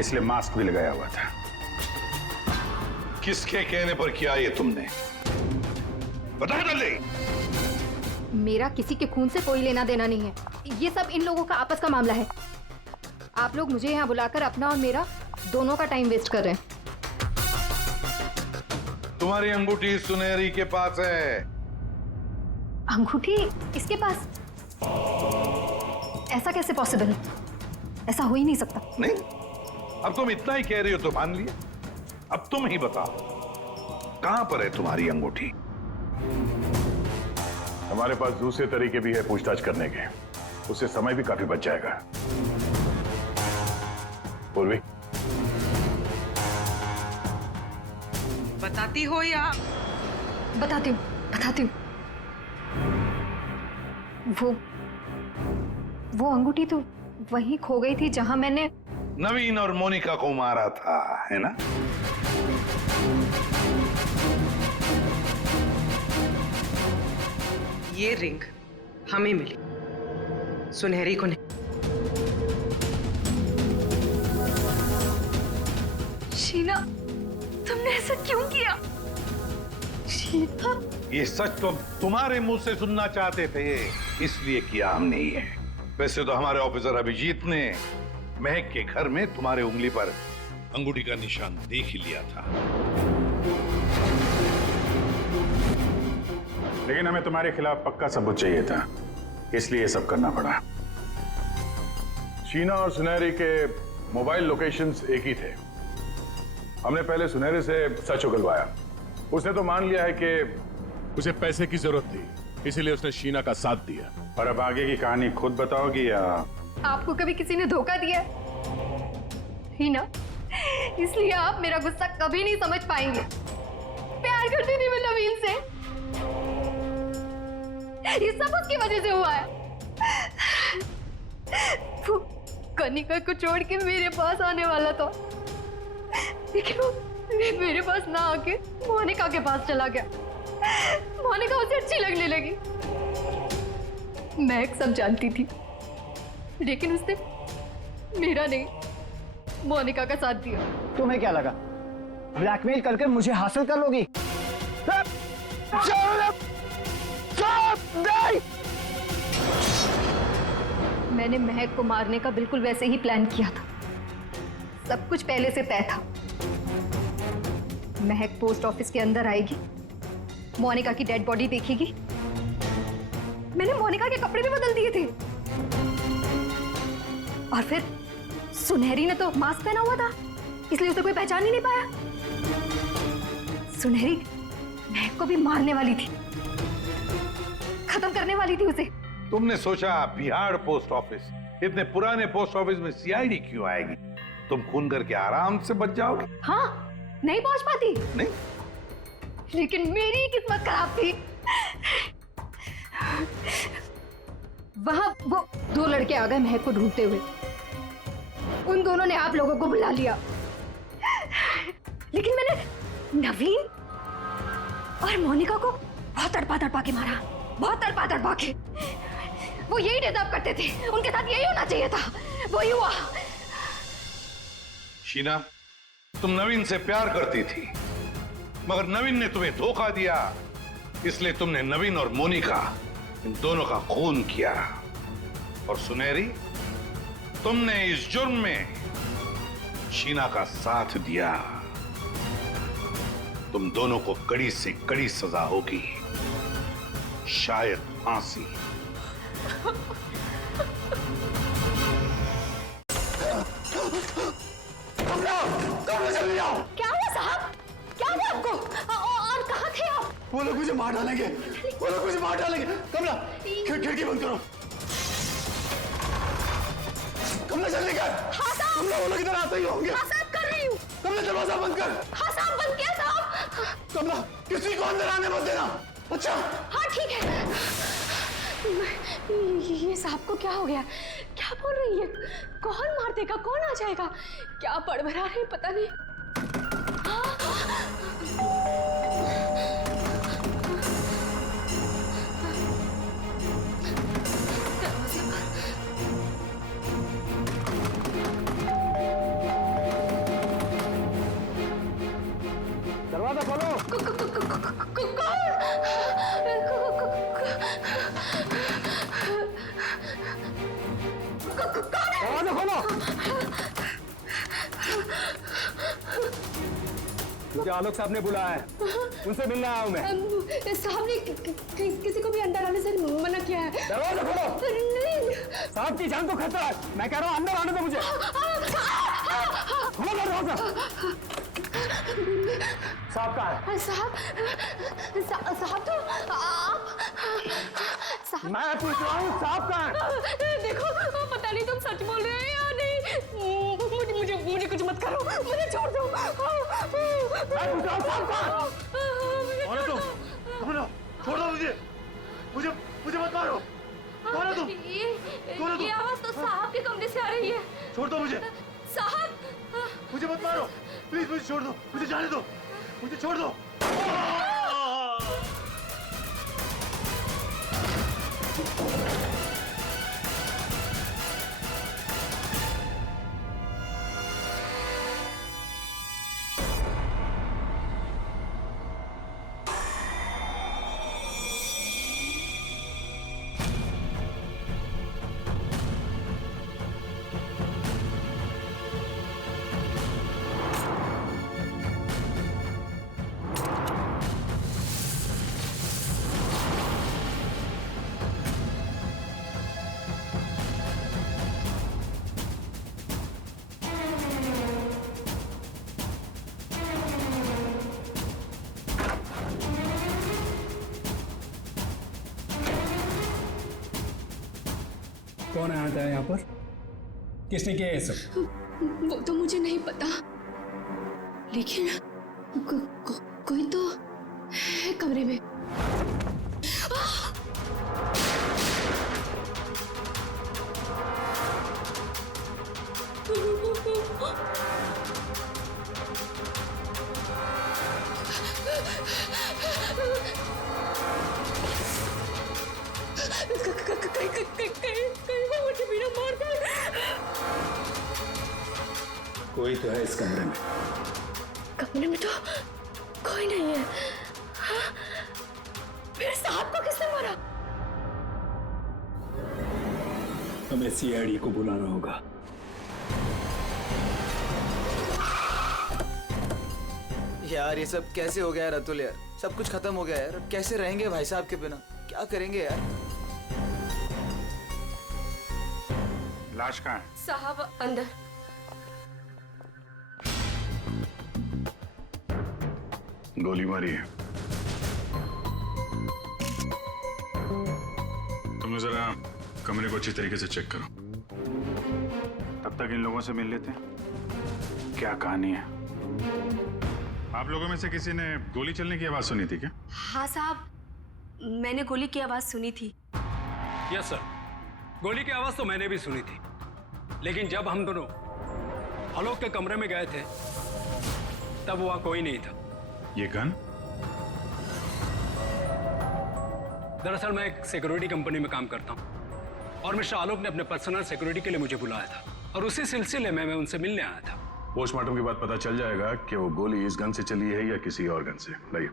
इसलिए मास्क भी लगाया हुआ था। किसके कहने पर किया ये तुमने? बता जल्दी। मेरा किसी के खून से कोई लेना देना नहीं है, ये सब इन लोगों का आपस का मामला है। आप लोग मुझे यहाँ बुलाकर अपना और मेरा दोनों का टाइम वेस्ट कर रहे हैं। तुम्हारी अंगूठी सुनहरी के पास है। अंगूठी इसके पास? ऐसा कैसे पॉसिबल है? ऐसा हो ही नहीं सकता। नहीं, अब तुम इतना ही कह रही हो तो मान लिया। अब तुम ही बताओ, कहां पर है तुम्हारी अंगूठी? हमारे पास दूसरे तरीके भी है पूछताछ करने के, उससे समय भी काफी बच जाएगा। पूर्वी, बताती हो या? बताती हूँ। वो अंगूठी तो वहीं खो गई थी जहां मैंने नवीन और मोनिका को मारा था, है ना? ये रिंग हमें मिली, सुनहरी को नहीं। शीना, तुमने ऐसा क्यों किया? शीना, ये सच तो तुम्हारे मुंह से सुनना चाहते थे, इसलिए किया हमने ये। वैसे तो हमारे ऑफिसर अभिजीत ने महक के घर में तुम्हारे उंगली पर अंगूठी का निशान देख ही लिया था। लेकिन हमें तुम्हारे खिलाफ पक्का सबूत चाहिए था, इसलिए ये सब करना पड़ा। शीना और सुनहरी के मोबाइल लोकेशंस एक ही थे। हमने पहले सुनहरी से सच उगलवाया। उसने तो मान लिया है कि उसे पैसे की जरूरत थी, इसीलिए उसने शीना का साथ दिया। और अब आगे की कहानी खुद बताओगी या? आपको कभी किसी ने धोखा दिया ही ना, इसलिए आप मेरा गुस्सा कभी नहीं समझ पाएंगे। प्यार करती थी मैं नवीन से, ये सब उसकी वजह से हुआ है। वो कनिका को छोड़ के मेरे पास आने वाला था, लेकिन वो मेरे पास ना आके मोनिका के पास चला गया। मोनिका उसे अच्छी लगने लगी। मैं सब जानती थी, लेकिन उसने मेरा नहीं, मोनिका का साथ दिया। तुम्हें क्या लगा ब्लैकमेल करके मुझे हासिल कर लोगी? मैंने महक को मारने का बिल्कुल वैसे ही प्लान किया था। सब कुछ पहले से तय था। महक पोस्ट ऑफिस के अंदर आएगी, मोनिका की डेड बॉडी देखेगी। मैंने मोनिका के कपड़े भी बदल दिए थे। और फिर सुनहरी ने तो मास्क पहना हुआ था, इसलिए उसे कोई पहचान ही नहीं पाया। सुनहरी महक को भी मारने वाली थी, खत्म करने वाली थी उसे। तुमने सोचा बिहार पोस्ट ऑफिस, इतने पुराने पोस्ट ऑफिस में सीआईडी क्यों आएगी? तुम खून करके आराम से बच जाओगे। हाँ, नहीं पहुंच पाती। नहीं, लेकिन मेरी किस्मत खराब थी। वहां वो दो लड़के आ गए महक को ढूंढते हुए। उन दोनों ने आप लोगों को बुला लिया, लेकिन मैंने नवीन और मोनिका को बहुत तड़पा के मारा, बहुत तड़पा के। वो यही डिजर्व करते थे, उनके साथ यही होना चाहिए था, वही हुआ। शीना, तुम नवीन से प्यार करती थी, मगर नवीन ने तुम्हें धोखा दिया, इसलिए तुमने नवीन और मोनिका इन दोनों का खून किया। और सुनहरी, तुमने इस जुर्म में शीना का साथ दिया। तुम दोनों को कड़ी से कड़ी सजा होगी, शायद फांसी। क्या हुआ साहब? क्या हुआ आपको? और कहाँ थे आप? वो लोग मुझे मार डालेंगे, वो लोग मुझे मार डालेंगे। कमला, खिड़की बंद करो। कमला जल्दी कर। हाँ साहब। कमला, वो लोग इधर आते ही होंगे। हाँ साहब, कर रही हूँ। कमला, दरवाजा बंद कर। हाँ साहब, बंद किया साहब। कमला, किसी को अंदर आने मत देना। अच्छा? हाँ ठीक है। ये साहब को क्या हो गया? क्या बोल रही है? कौन मार देगा? कौन आ जाएगा? क्या बड़बड़ा रहे पता नहीं। दरवाजा खोलो। दरवाजा खोलो। मुझे आलोक साहब ने बुलाया है, उनसे मिलने आया हूं मैं। साहब ने किसी को भी अंदर आने से मना किया है। दरवाजा खोलो। नहीं। साहब की जान को खतरा है, मैं कह रहा हूं अंदर आने दो मुझे। खोलो दरवाजा। साहब कहाँ है? साहब तो आप। मैं पूछ रहा हूँ साहब कहाँ है? देखो, पता नहीं तुम सच बोल रहे हो या नहीं। मुझे कुछ मत करो, मुझे छोड़ दो। मैं पूछ रहा हूँ साहब कहाँ है? कौन है तुम? कमला, छोड़ दो मुझे, मुझे मत मारो। कौन है तुम? ये आवाज तो साहब के कमरे से आ रही है। छोड़ दो मुझे। साहब, मुझे मत मारो, प्लीज मुझे छोड़ दो, मुझे जाने दो, मुझे छोड़ दो। कौन आया था यहाँ पर? किसने किया ये सब? वो तो मुझे नहीं पता, लेकिन कोई तो है कमरे में। कोई तो है इस कमरे में। कमरे में तो कोई नहीं है। हाँ? फिर साहब को किसने मारा? हमें सीआईडी को बुलाना होगा। यार ये सब कैसे हो गया यार अतुल यार, सब कुछ खत्म हो गया यार। अब कैसे रहेंगे भाई साहब के बिना, क्या करेंगे यार? लाश कहाँ है? साहब अंदर। गोली मारी है। तुम लोग जरा कमरे को अच्छी तरीके से चेक करो। तब तक इन लोगों से मिल लेते हैं। क्या कहानी है? आप लोगों में से किसी ने गोली चलने की आवाज सुनी थी क्या? हाँ साहब, मैंने गोली की आवाज सुनी थी। यस सर, गोली की आवाज तो मैंने भी सुनी थी, लेकिन जब हम दोनों आलोक के कमरे में गए थे तब वहां कोई नहीं था। ये गन? दरअसल मैं एक सिक्योरिटी कंपनी में काम करता हूं और मिस्टर आलोक ने अपने पर्सनल सिक्योरिटी के लिए मुझे बुलाया था और उसी सिलसिले में मैं उनसे मिलने आया था। पोस्टमार्टम के बाद पता चल जाएगा कि वो गोली इस गन से चली है या किसी और गन से। लाइए।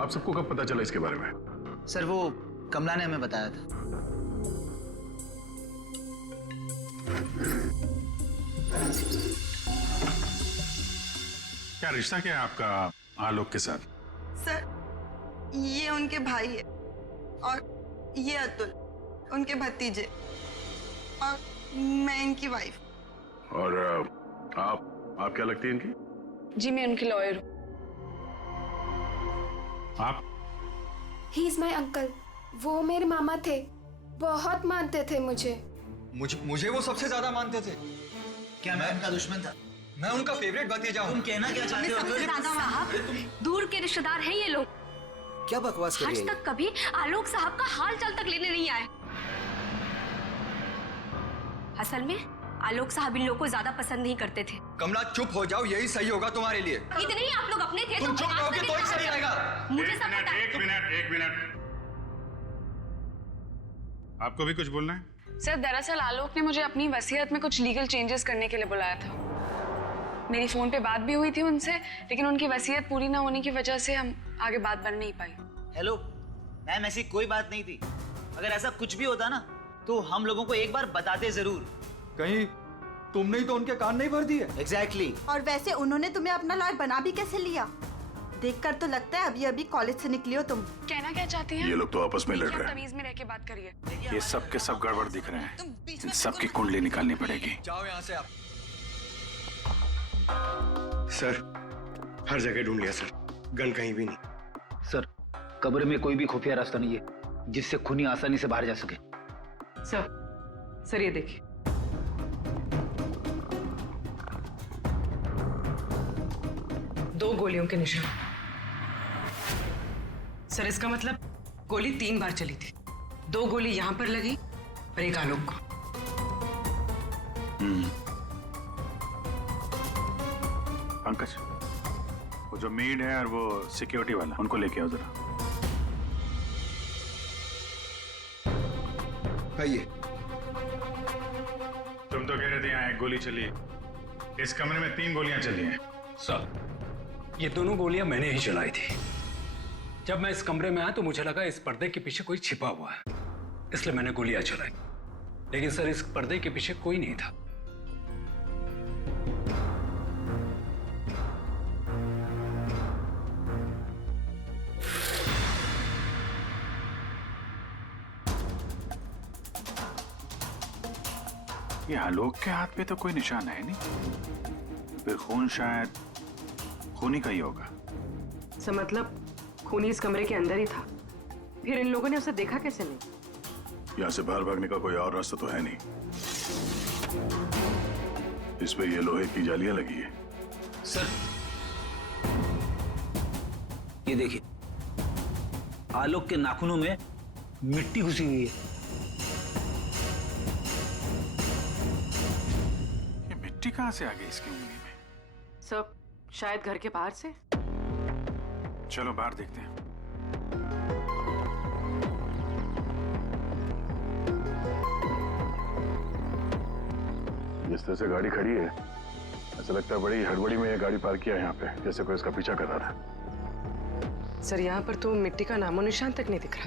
आप सबको कब पता चला इसके बारे में? सर वो कमला ने हमें बताया था। क्या रिश्ता क्या है आपका आलोक के साथ? सर ये उनके भाई है और ये अतुल उनके भतीजे और मैं इनकी वाइफ। और आप क्या लगती है इनकी? जी मैं उनकी लॉयर हूँ। आप? He is my uncle. वो मेरे मामा थे, बहुत मानते थे मुझे। मुझे वो सबसे ज्यादा मानते थे। क्या मैं उनका दुश्मन था? मैं उनका फेवरेट भतीजा हूँ। तुम कहना क्या चाहते हो? साहब दूर के रिश्तेदार हैं ये लोग। क्या बकवास कर रही है? आज तक कभी आलोक साहब का हाल चाल तक लेने नहीं आए। असल में आलोक साहब इन लोगों को ज्यादा पसंद नहीं करते थे। कमला चुप हो जाओ, यही सही होगा तुम्हारे लिए। इतने ही आप लोग अपने थे। तुम चुप रहोगे तो ही सही रहेगा। मुझे सब पता है। एक मिनट। आपको भी कुछ बोलना है? सर दरअसल आलोक ने मुझे अपनी वसीयत में कुछ लीगल चेंजेस करने के लिए बुलाया था। मेरी फोन पे बात भी हुई थी उनसे, लेकिन उनकी वसीयत पूरी ना होने की वजह से हम आगे बात बढ़ नहीं पाई। हेलो मैम, ऐसी कोई बात नहीं थी। अगर ऐसा कुछ भी होता ना तो हम लोगों को एक बार बताते जरूर। कहीं तुमने ही तो उनके कान नहीं भर दिए। एग्जैक्टली। और वैसे उन्होंने तुम्हें अपना लॉयर बना भी कैसे लिया? देखकर तो लगता है अभी अभी कॉलेज से निकली हो तुम। कहना क्या चाहती हैं? ये लोग तो आपस में लड़ रहे हैं। तमीज में रह के बात करिए। ये सब के सब गड़बड़ दिख रहे हैं। इन सब की कुंडली निकालनी पड़ेगी। जाओ यहाँ से आप। सर हर जगह ढूंढ लिया सर, गन कहीं भी नहीं। सर कब्र में कोई भी खुफिया रास्ता नहीं है जिससे खूनी आसानी से बाहर जा सके। सर ये देखिए, दो गोलियों के निशान। सर इसका मतलब गोली 3 बार चली थी। 2 गोली यहां पर लगी और एक आलोक को। पंकज, वो जो मेड है और वो सिक्योरिटी वाला, उनको लेके आओ जरा। आइए। तुम तो कह रहे थे यहाँ 1 गोली चली है, इस कमरे में 3 गोलियां चली हैं। सर ये दोनों गोलियां मैंने ही चलाई थी। जब मैं इस कमरे में आया तो मुझे लगा इस पर्दे के पीछे कोई छिपा हुआ है, इसलिए मैंने गोलियां चलाई। लेकिन सर इस पर्दे के पीछे कोई नहीं था। ये आलोक के हाथ पे तो कोई निशान है नहीं, फिर खून शायद खूनी का ही होगा। सर मतलब खूनी इस कमरे के अंदर ही था, फिर इन लोगों ने उसे देखा कैसे नहीं? यहाँ से बाहर भागने का कोई और रास्ता तो है नहीं। इस पे ये लोहे की जालियां लगी है। सर ये देखिए, आलोक के नाखूनों में मिट्टी घुसी हुई है। ये मिट्टी कहाँ से आ गई इसकी उंगली में? सब शायद घर के बाहर से। चलो बाहर देखते हैं। जिस तरह से गाड़ी खड़ी है, ऐसा लगता है बड़ी हड़बड़ी में ये गाड़ी पार्क किया है यहाँ पे, जैसे कोई इसका पीछा कर रहा था। सर यहाँ पर तो मिट्टी का नामो निशान तक नहीं दिख रहा।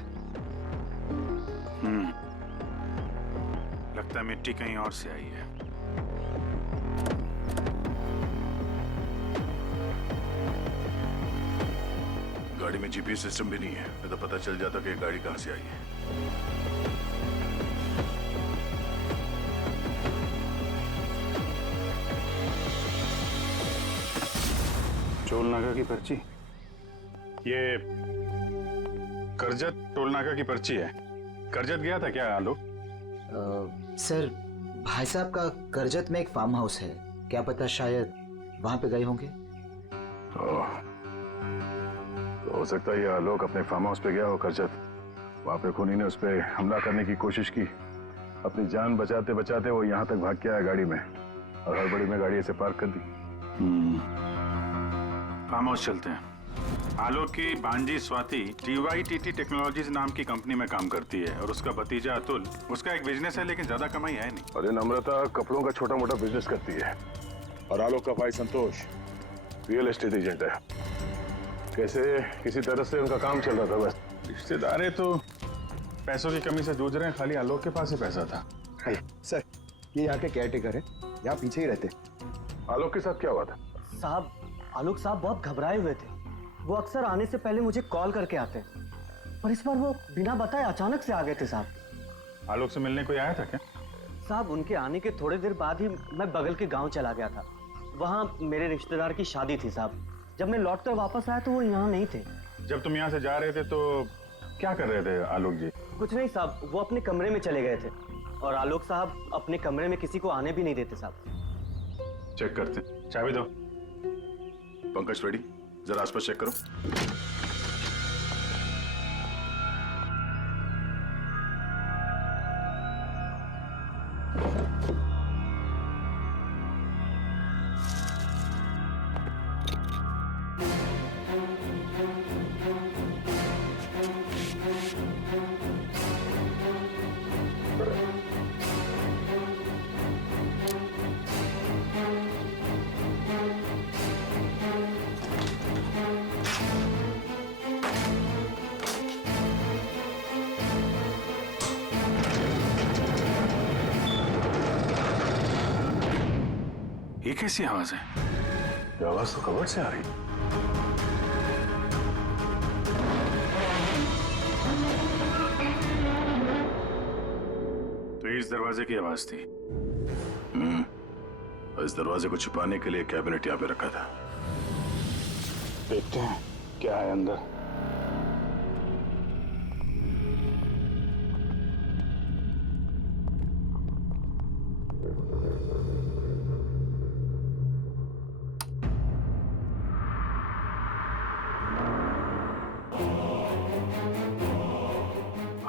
लगता है मिट्टी कहीं और से आई है। गाड़ी में जीपीएस सिस्टम भी नहीं है, नहीं तो पता चल जाता कि ये गाड़ी कहाँ से आई है। टोल नाका की पर्ची, ये करजत टोल नाका की पर्ची है। करजत गया था क्या आलोक? सर, भाई साहब का करजत में एक फार्म हाउस है, क्या पता शायद वहां पे गए होंगे। तो हो सकता है ये आलोक अपने फार्म हाउस पे गया हो करजत। वहां पे खूनी ने उस पर हमला करने की कोशिश की। अपनी जान बचाते बचाते वो यहाँ तक भाग के आया गाड़ी में, और हड़बड़ी में गाड़ी ऐसे पार्क कर दी। फार्म हाउस चलते हैं। आलोक की भांजी स्वाति TYTT टेक्नोलॉजीज नाम की कंपनी में काम करती है, और उसका भतीजा अतुल, उसका एक बिजनेस है लेकिन ज्यादा कमाई है नहीं। और ये नम्रता कपड़ों का छोटा मोटा बिजनेस करती है, और आलोक का भाई संतोष रियल एस्टेट एजेंट है। कैसे किसी तरह से उनका काम चल रहा था बस। रिश्तेदार तो पैसों की कमी से जूझ रहे हैं, खाली आलोक के पास ही पैसा था। सर, ये यहाँ के केयर टेकर है, यहाँ पीछे ही रहते। आलोक के साथ क्या हुआ था? साहब, आलोक साहब बहुत घबराए हुए थे। वो अक्सर आने से पहले मुझे कॉल करके आते, पर इस बार वो बिना बताए अचानक से आ गए थे साहब। आलोक से मिलने कोई आया था क्या? साहब, उनके आने के थोड़ी देर बाद ही मैं बगल के गांव चला गया था। वहाँ मेरे रिश्तेदार की शादी थी साहब। जब मैं लौट कर वापस आया तो वो यहाँ नहीं थे। जब तुम यहाँ से जा रहे थे तो क्या कर रहे थे आलोक जी? कुछ नहीं साहब, वो अपने कमरे में चले गए थे, और आलोक साहब अपने कमरे में किसी को आने भी नहीं देते साहब। चेक करते हैं, चाबी दो। पंकज रेडी, जरा आसपास चेक करो। ये कैसी आवाज है? ये आवाज तो कबर्ड से आ रही। तो इस दरवाजे की आवाज थी। और इस दरवाजे को छुपाने के लिए कैबिनेट यहाँ पे रखा था। देखते हैं क्या है अंदर।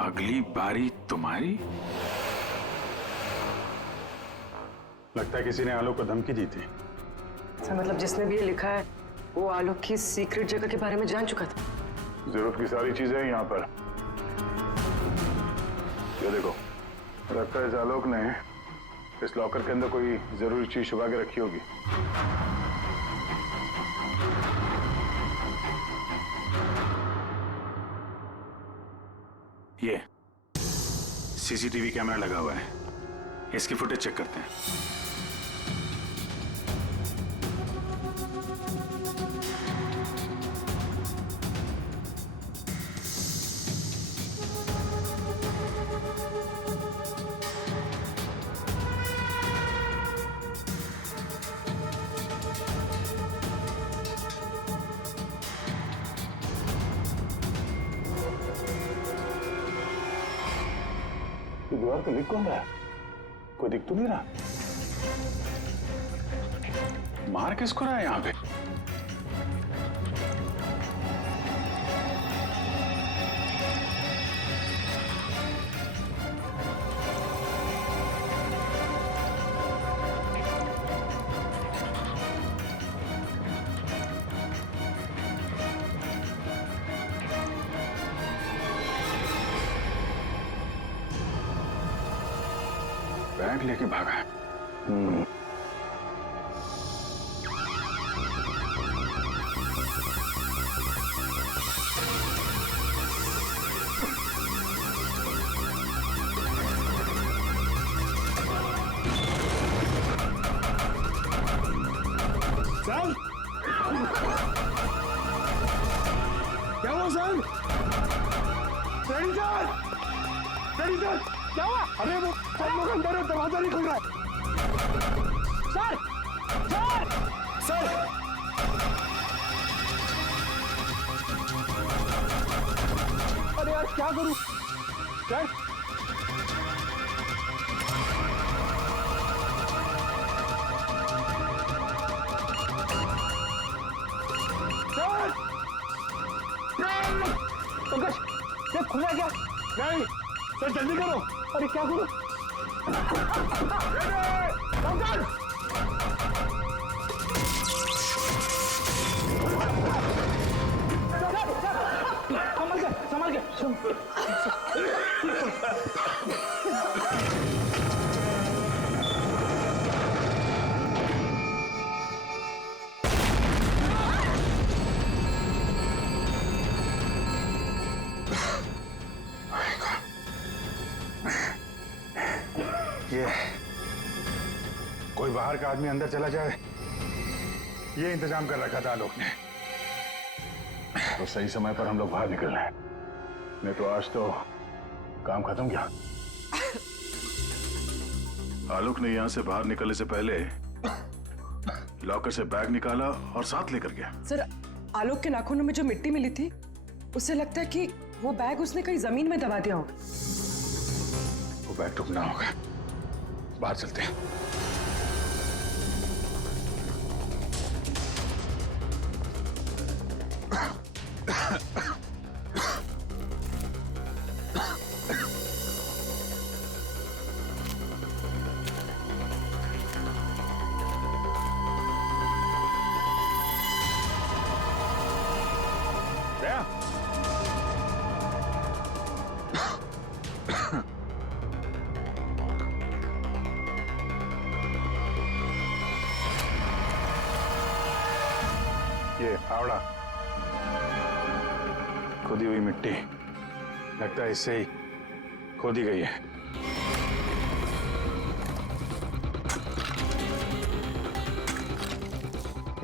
अगली बारी तुम्हारी। लगता है किसी ने आलोक को धमकी दी थी। सर मतलब जिसने भी ये लिखा है वो आलोक की सीक्रेट जगह के बारे में जान चुका था। जरूरत की सारी चीजें हैं यहाँ पर। ये देखो, लगता है इस आलोक ने इस लॉकर के अंदर कोई जरूरी चीज छुपा के रखी होगी। ये CCTV कैमरा लगा हुआ है, इसकी फुटेज चेक करते हैं। ये दीवार पे लिख कौन रहा है? कोई दिख तो नहीं रहा। मार किसको रहा है यहाँ पे? बैग लेके भागा है। सर क्या हुआ sir? Ready sir, ready sir, क्या हुआ? अरे वो सब लोग अंदर है, दरवाजा नहीं खुल रहा है। सर सर सर अरे यार क्या करूं सर? पंकज ये खुल रहा है क्या? नहीं सर, जल्दी करो। अरे क्या करो? पंकज संभल के ये कोई बाहर का आदमी अंदर चला जाए, ये इंतजाम कर रखा था आलोक ने। तो सही समय पर हम लोग बाहर निकल रहे हैं, नहीं तो आज तो काम खत्म गया। आलोक ने यहां से बाहर निकलने से पहले लॉकर से बैग निकाला और साथ लेकर गया। सर, आलोक के नाखूनों में जो मिट्टी मिली थी, उससे लगता है कि वो बैग उसने कहीं जमीन में दबा दिया होगा। वो बैग टुकना होगा, बाहर चलते हैं। ये फावड़ा, खुदी हुई मिट्टी, लगता है इससे ही खोदी गई है।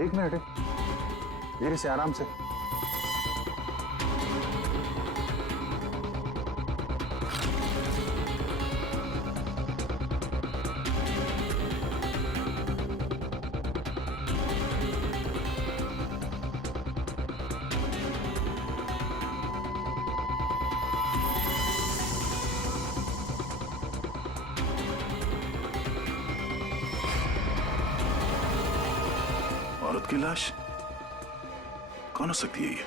एक मिनट, धीरे से, आराम से। औरत की लाश कौन हो सकती है ये?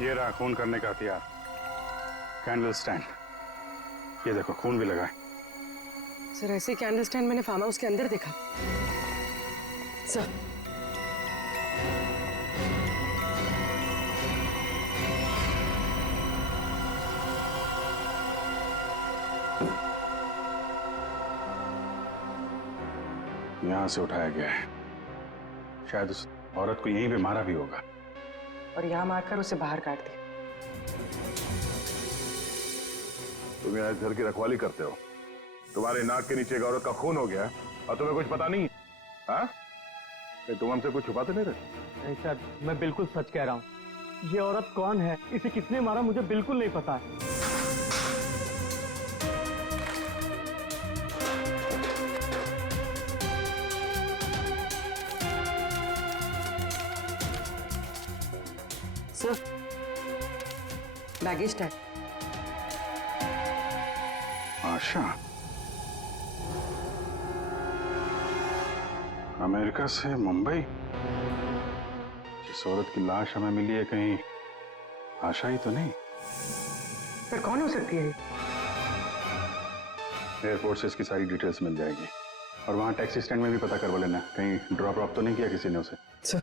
ये रहा खून करने का हथियार, कैंडल स्टैंड। ये देखो, खून भी लगा है। सर, ऐसे कैंडल स्टैंड मैंने फार्म हाउस के अंदर देखा। सर, यहां से उठाया गया है, शायद उस औरत को यहीं पे मारा भी होगा। और यहाँ मारकर उसे बाहर काट दिया। तुम यहाँ इस घर की रखवाली करते हो, तुम्हारे नाक के नीचे एक औरत का खून हो गया और तुम्हें कुछ पता नहीं? हाँ? तुम हमसे कुछ छुपाते नहीं रहे? नहीं सर, मैं बिल्कुल सच कह रहा हूँ। ये औरत कौन है, इसे किसने मारा, मुझे बिल्कुल नहीं पता है। Sir, baggage tag. Asha America से मुंबई। जिस औरत की लाश हमें मिली है, कहीं आशा ही तो नहीं? सर कौन हो सकती है? एयरपोर्ट से इसकी सारी डिटेल्स मिल जाएगी और वहां टैक्सी स्टैंड में भी पता करवा लेना, कहीं ड्रॉप ड्रॉप तो नहीं किया किसी ने उसे। सर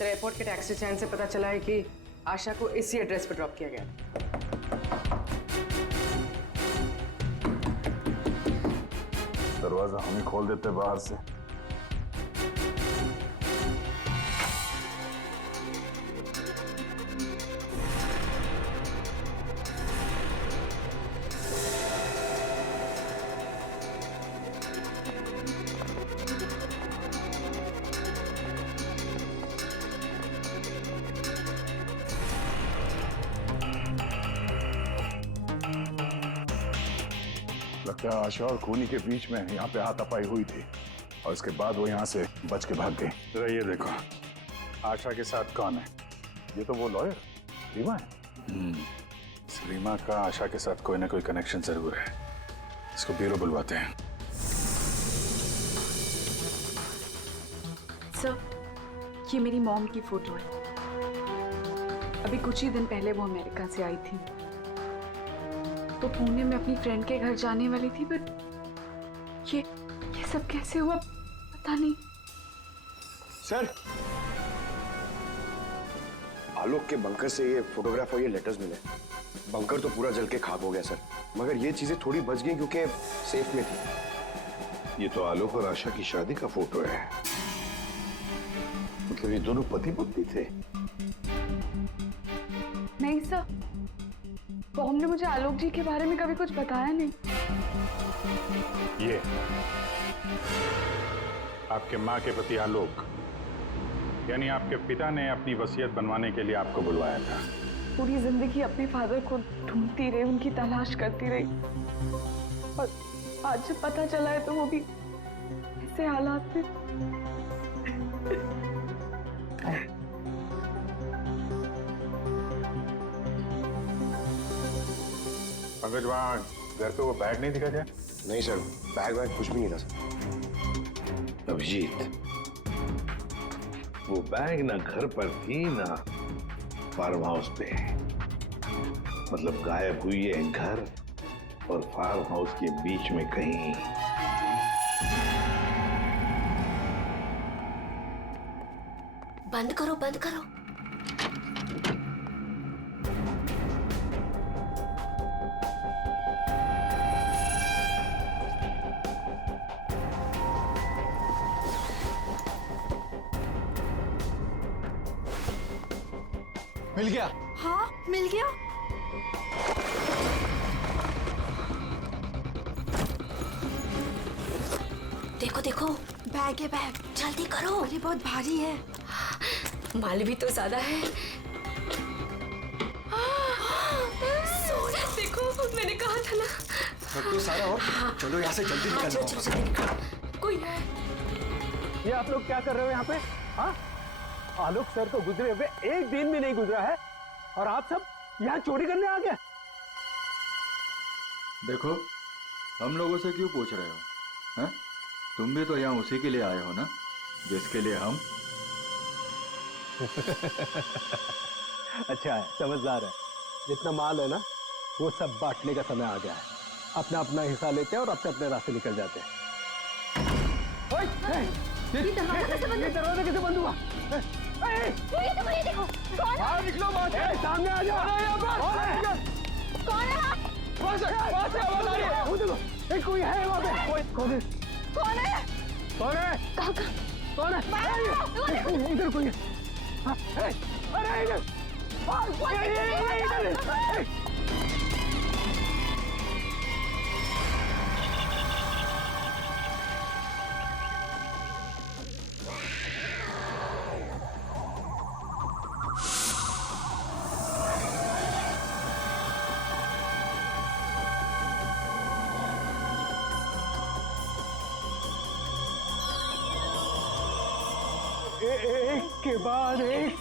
एयरपोर्ट के टैक्सी स्टैंड से पता चला है कि आशा को इसी एड्रेस पर ड्रॉप किया गया। दरवाजा हम ही खोल देते बाहर से। लगता है आशा और खूनी के बीच में यहाँ पे हाथापाई हुई थी और इसके बाद वो यहाँ से बच के भाग गई। जरा ये देखो, आशा के साथ कौन है? ये तो वो लॉयर रीमा है। रीमा का आशा के साथ कोई ना कोई कनेक्शन जरूर है। इसको ब्यूरो बुलवाते हैं। सर, ये मेरी मॉम की फोटो है। अभी कुछ ही दिन पहले वो अमेरिका से आई थी, तो पुणे में अपनी फ्रेंड के घर जाने वाली थी, बट ये सब कैसे हुआ पता नहीं। सर, आलोक के बंकर से ये फोटोग्राफ और ये लेटर्स मिले। बंकर तो पूरा जल के खाक हो गया सर, मगर ये चीजें थोड़ी बच गई क्योंकि सेफ में थी। ये तो आलोक और आशा की शादी का फोटो है। मतलब ये दोनों पति पत्नी थे? नहीं सर, बॉम ने मुझे आलोक जी के बारे में कभी कुछ बताया नहीं। ये आपके माँ के पति आलोक, यानी आपके पिता ने अपनी वसीयत बनवाने के लिए आपको बुलवाया था। पूरी जिंदगी अपने फादर को ढूंढती रही, उनकी तलाश करती रही, और आज जब पता चला है तो वो भी ऐसे हालात में। पंकज, वहाँ घर पे वो बैग नहीं दिखा क्या? नहीं सर, बैग वैग कुछ भी नहीं था सर। अभिजीत, वो बैग ना घर पर थी ना फार्म हाउस पे। मतलब गायब हुई है घर और फार्म हाउस के बीच में कहीं। बंद करो, बंद करो। मिल गया? हाँ, मिल गया। देखो देखो, बैग है, बैग। जल्दी करो। अरे बहुत भारी है। माल भी तो ज्यादा है। देखो, मैंने कहा था ना। तो सारा और चलो यहाँ से जल्दी निकल जाओ। जल्दी निकलो। कोई है। ये आप लोग क्या कर रहे हो यहाँ पे? हाँ, आलोक सर को गुजरे हुए एक दिन भी नहीं गुजरा है और आप सब यहाँ चोरी करने आ गए। देखो, हम लोगों से क्यों पूछ रहे हो? हैं? तुम भी तो यहाँ उसी के लिए आए हो ना, जिसके लिए हम। अच्छा है, समझदार है। जितना माल है ना, वो सब बांटने का समय आ गया है। अपना अपना हिस्सा लेते हैं और अपने अपने रास्ते निकल जाते हैं। ये दरवाजा कैसे बंद हुआ? ये देखो, कौन है? बाहर निकलो, बाहर सामने आ जाओ। कौन है? वहाँ से आवाज आ रही है। वो देखो, एक कोई है वहाँ पे। कौन है? कौन है? कौन है? कहाँ? कौन है? इधर कोई है। अरे इधर। एक के बाद एक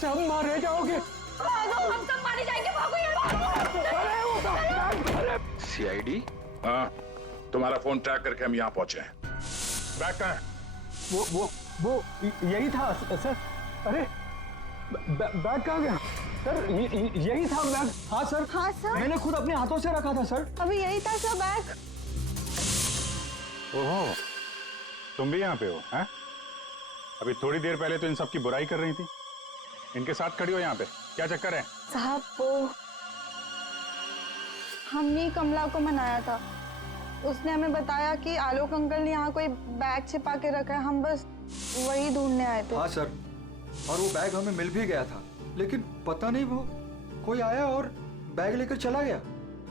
सब मारे जाओगे। हम सब मारे जाएंगे, भागो यहाँ। सीआईडी? हाँ, तुम्हारा फोन ट्रैक करके हम यहाँ पहुंचे हैं। बैग कहाँ है? वो यही था सर। अरे बैग कहाँ गया सर? यही था बैग। हाँ सर। हाँ सर, मैंने खुद अपने हाथों से रखा था सर। अभी यही था सर बैग। ओहो, तुम भी यहाँ पे हो? हैं? अभी थोड़ी देर पहले तो इन सब की बुराई कर रही थी, इनके साथ खड़ी हो यहाँ पे, क्या चक्कर है? साहब वो हमने कमला को मनाया था, उसने हमें बताया कि आलोक अंकल ने यहाँ कोई बैग छिपा के रखा है, हम बस वही ढूंढने आए थे। हाँ सर, और वो बैग हमें मिल भी गया था, लेकिन पता नहीं वो कोई आया और बैग लेकर चला गया,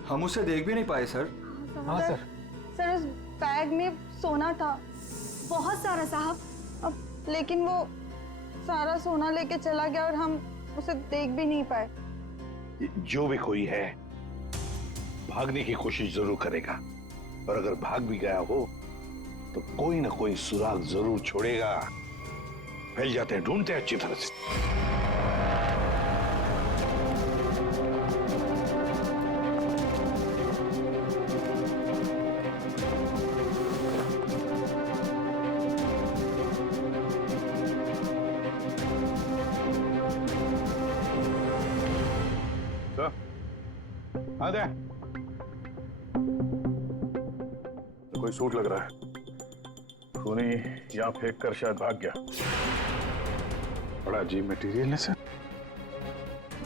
हम उसे देख भी नहीं पाए सर। हाँ सर। सर उस बैग में सोना था, बहुत सारा साहब, लेकिन वो सारा सोना लेके चला गया और हम उसे देख भी नहीं पाए। जो भी कोई है भागने की कोशिश जरूर करेगा, और अगर भाग भी गया हो तो कोई ना कोई सुराग जरूर छोड़ेगा। फैल जाते हैं, ढूंढते हैं अच्छी तरह से। आ दे। तो कोई सूट लग रहा है, खूनी यहाँ फेंक कर शायद भाग गया। बड़ा अजीब मटेरियल है सर,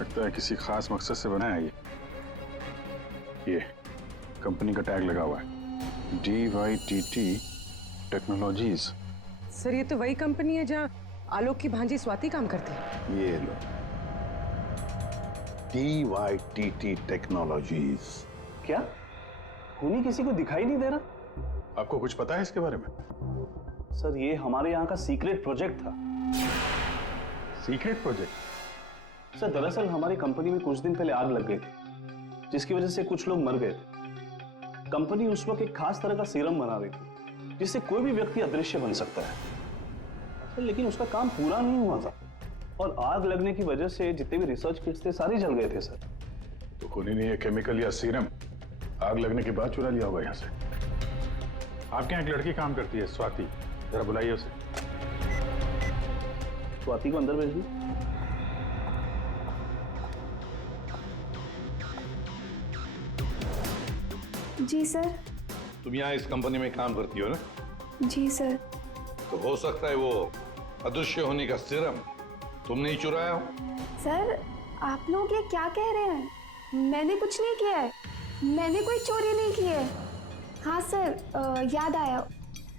लगता है किसी खास मकसद से बना है ये कंपनी का टैग लगा हुआ है, DYTT टेक्नोलॉजीज। सर ये तो वही कंपनी है जहाँ आलोक की भांजी स्वाति काम करती है। ये लो, DYTT टेक्नोलॉजीज। क्या खूनी किसी को दिखाई नहीं दे रहा? आपको कुछ पता है इसके बारे में? सर ये हमारे यहाँ का सीक्रेट प्रोजेक्ट था। Secret project? सर दरअसल हमारी कंपनी में कुछ दिन पहले आग लग गई थी, जिसकी वजह से कुछ लोग मर गए थे। कंपनी उस वक्त एक खास तरह का सीरम बना रही थी, जिससे कोई भी व्यक्ति अदृश्य बन सकता है। लेकिन उसका काम पूरा नहीं हुआ था, और आग लगने की वजह से जितने भी रिसर्च किट्स थे सारे जल गए थे सर। तो खूनी ने ये केमिकल या सीरम आग लगने के बाद चुरा लिया होगा यहाँ से। आपके यहाँ एक लड़की काम करती है, स्वाति, जरा बुलाइए उसे। स्वाति को अंदर भेज दी। जी सर। तुम यहाँ इस कंपनी में काम करती हो ना? जी सर। तो हो सकता है वो अदृश्य होने का सीरम तुमने ही चुराया हो। सर आप लोग ये क्या कह रहे हैं? मैंने कुछ नहीं किया है, मैंने कोई चोरी नहीं की है। हाँ सर, याद आया,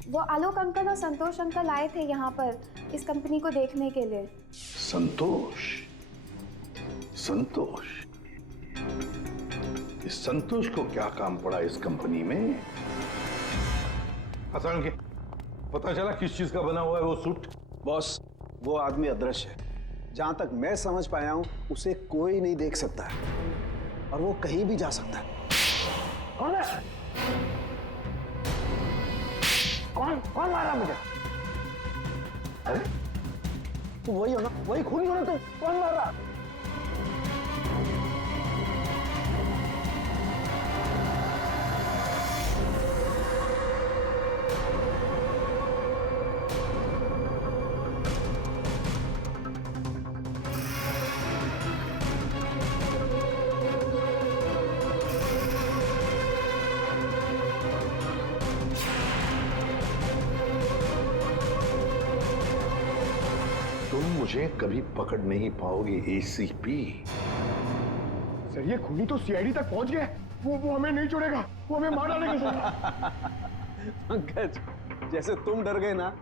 वो आलोक अंकल और संतोष अंकल आए थे यहाँ पर इस कंपनी को देखने के लिए। संतोष? संतोष? इस संतोष को क्या काम पड़ा इस कंपनी में? अचानक पता चला किस चीज का बना हुआ है वो सूट? बॉस वो आदमी अदृश्य है, जहां तक मैं समझ पाया हूं उसे कोई नहीं देख सकता है, और वो कहीं भी जा सकता है। कौन है? कौन मारा मुझे? अरे तो वही हो ना, वही खूनी हो ना, तो कौन मार रहा? मुझे कभी पकड़ नहीं पाओगे ACP। सर ये खूनी तो CID तक पहुंच गया, वो हमें नहीं छोड़ेगा, वो हमें मार डालेगा। पंकज, जैसे तुम डर गए ना,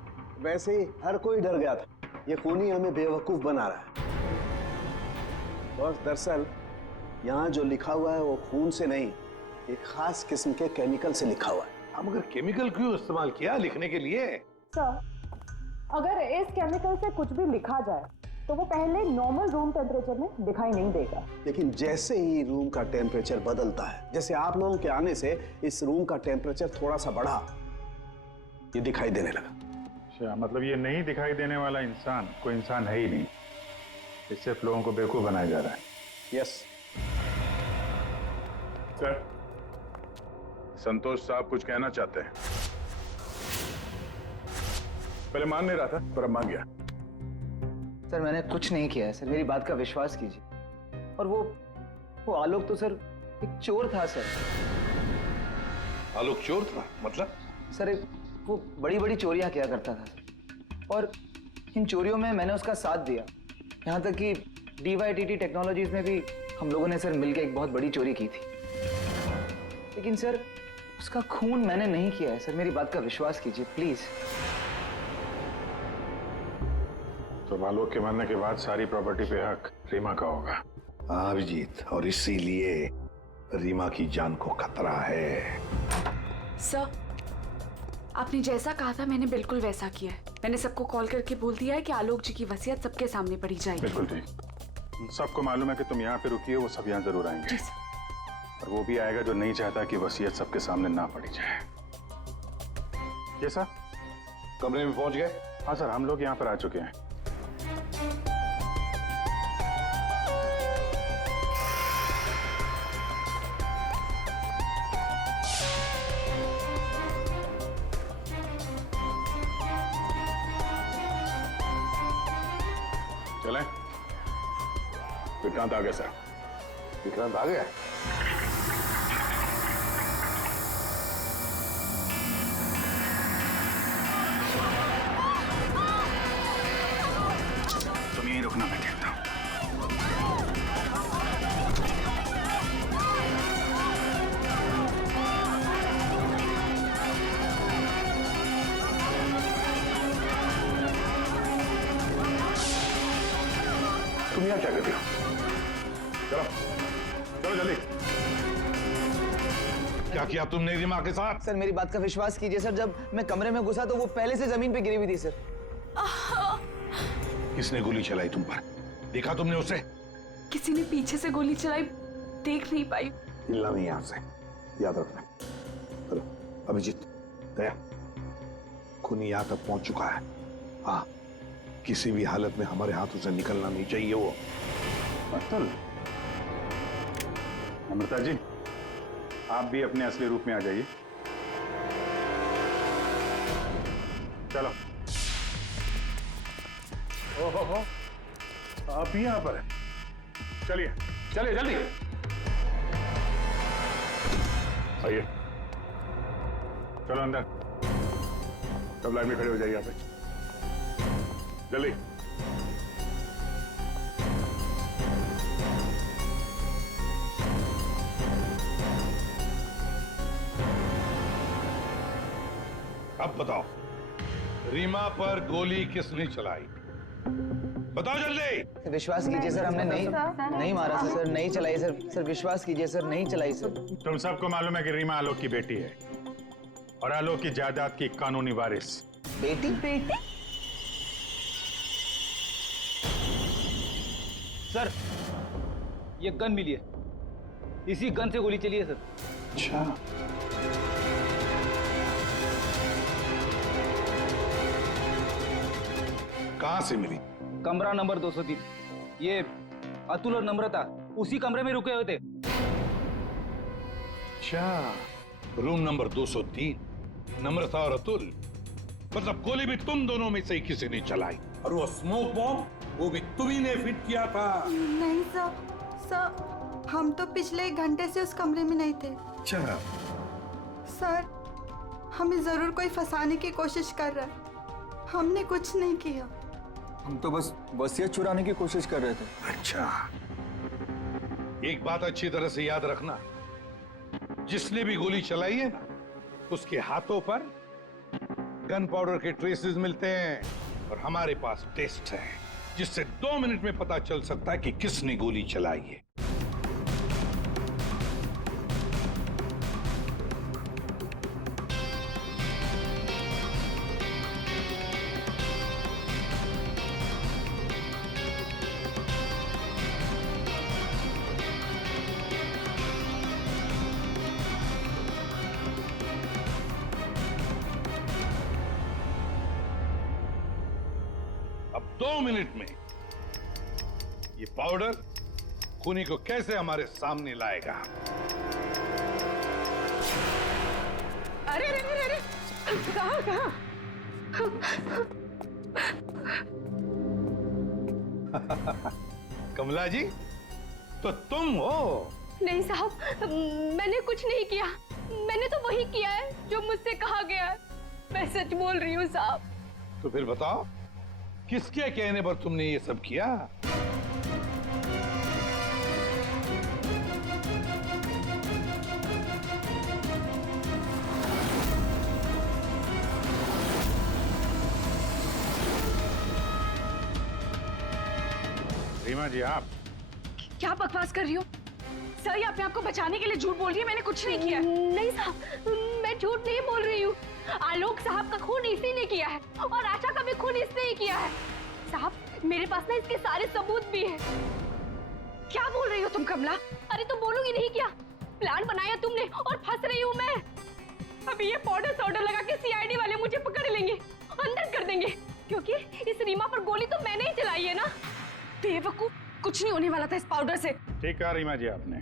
वैसे ही हर कोई डर गया था। ये खूनी हमें बेवकूफ बना रहा है। और दरअसल यहाँ जो लिखा हुआ है वो खून से नहीं, एक खास किस्म के केमिकल से लिखा हुआ है। हम अगर केमिकल क्यों इस्तेमाल किया लिखने के लिए? सर अगर इस केमिकल से कुछ भी लिखा जाए तो वो पहले नॉर्मल रूम टेम्परेचर में दिखाई नहीं देगा, लेकिन जैसे ही रूम का टेम्परेचर बदलता है, जैसे आप लोगों के आने से इस रूम का टेम्परेचर थोड़ा सा बढ़ा, ये दिखाई देने लगा। अच्छा, मतलब ये नहीं दिखाई देने वाला इंसान कोई इंसान है ही नहीं, इस सिर्फ लोगों को बेवकूफ बनाया जा रहा है। यस सर, संतोष साहब कुछ कहना चाहते हैं। पहले मान नहीं रहा था पर अब मान गया। सर मैंने कुछ नहीं किया है सर, मेरी बात का विश्वास कीजिए। और वो आलोक तो सर एक चोर था सर। आलोक चोर था मतलब? सर वो बड़ी बड़ी चोरियां किया करता था और इन चोरियों में मैंने उसका साथ दिया। यहाँ तक कि DYTT टेक्नोलॉजीज में भी हम लोगों ने सर मिलकर एक बहुत बड़ी चोरी की थी। लेकिन सर उसका खून मैंने नहीं किया है सर, मेरी बात का विश्वास कीजिए प्लीज। तो आलोक के मरने के बाद सारी प्रॉपर्टी पे हक रीमा का होगा। हाँ अभिजीत, और इसीलिए रीमा की जान को खतरा है। सर, आपने जैसा कहा था मैंने बिल्कुल वैसा किया है। मैंने सबको कॉल करके बोल दिया है कि आलोक जी की वसीयत सबके सामने पड़ी जाएगी। बिल्कुल ठीक। सबको मालूम है कि तुम यहाँ पे रुकी हो, वो सब यहाँ जरूर आएंगे। और वो भी आएगा जो नहीं चाहता कि वसीयत सबके सामने ना पड़ी जाए। ये सर, कमरे में पहुंच गए? हाँ सर, हम लोग यहाँ पर आ चुके हैं। चलें? विक्रांत आ गया सर। विक्रांत आ गया? तुम यहीं रुकना, मैं देखता हूँ। तुम यहाँ क्या कर रहे हो? चलो चलो जल्दी। क्या किया तुमने रीमा के साथ? सर मेरी बात का विश्वास कीजिए सर, जब मैं कमरे में घुसा तो वो पहले से जमीन पे गिरी हुई थी सर। किसने गोली चलाई तुम पर? देखा तुमने उसे? किसी ने पीछे से गोली चलाई, देख नहीं पाई। हिलना नहीं यहाँ से, याद रखना। चलो अभिजीत, दया, खून यहाँ तक पहुंच चुका है। हाँ, किसी भी हालत में हमारे हाथों से निकलना नहीं चाहिए वो। अतुल, अमृता जी, आप भी अपने असली रूप में आ जाइए। चलो। ओहो, आप भी यहाँ पर हैं। चलिए चलिए जल्दी आइए। चलो अंदर। सब लाइन में खड़े हो जाइए यहाँ पे, जल्दी। अब बताओ, रीमा पर गोली किसने चलाई? बताओ जल्दी। विश्वास कीजिए सर, हमने नहीं मारा सर, नहीं चलाई सर। सर विश्वास कीजिए सर, नहीं चलाई सर। तुम सबको मालूम है कि रीमा आलोक की बेटी है और आलोक की जायदाद की कानूनी वारिस। बेटी? सर ये गन मिली है, इसी गन से गोली चली है सर। अच्छा, कहां से मिली? कमरा नंबर 203। ये अतुल और नम्रता उसी कमरे में रुके हुए थे। अच्छा, रूम नंबर 203, नम्रता और अतुल। मतलब गोली भी तुम दोनों में से ही किसी ने चलाई, और वो स्मोक बॉम्ब वो भी तुम्ही ने फिट किया था। नहीं सर, हम तो पिछले 1 घंटे से उस कमरे में नहीं थे। अच्छा सर, हमें जरूर कोई फंसाने की कोशिश कर रहा है। हमने कुछ नहीं किया। हम तो बस वसीयत चुराने की कोशिश कर रहे थे। अच्छा, एक बात अच्छी तरह से याद रखना, जिसने भी गोली चलाई है ना, उसके हाथों पर गन पाउडर के ट्रेसेस मिलते हैं और हमारे पास टेस्ट है, जिससे 2 मिनट में पता चल सकता है कि किसने गोली चलाई है। 2 मिनट में ये पाउडर खूनी को कैसे हमारे सामने लाएगा। अरे अरे अरे अरे कहाँ कहाँ? कमला जी, तो तुम हो? नहीं साहब, मैंने कुछ नहीं किया। मैंने तो वही किया है जो मुझसे कहा गया है। मैं सच बोल रही हूँ साहब। तो फिर बताओ, किसके कहने पर तुमने ये सब किया? रीमा जी, आप क्या बकवास कर रही हो? सर ये अपने आप को बचाने के लिए झूठ बोल रही है, मैंने कुछ नहीं किया। नहीं साहब, मैं झूठ नहीं बोल रही हूँ। आलोक साहब का खून इसी ने किया है और आशा का भी खून इसने ही किया है। साहब, मेरे पास ना इसके सारे सबूत भी हैं। क्या बोल रही हो तुम कमला? अरे तो बोलूंगी नहीं क्या? प्लान बनाया तुमने और फंस रही हूँ मैं। अभी ये पाउडर साउडर लगा के सीआईडी वाले मुझे पकड़ लेंगे, अंदर कर देंगे, क्योंकि इस रीमा पर गोली तो मैंने ही चलाई है ना। बेवकूफ, कुछ नहीं होने वाला था इस पाउडर से। ठीक कहा रीमा जी आपने,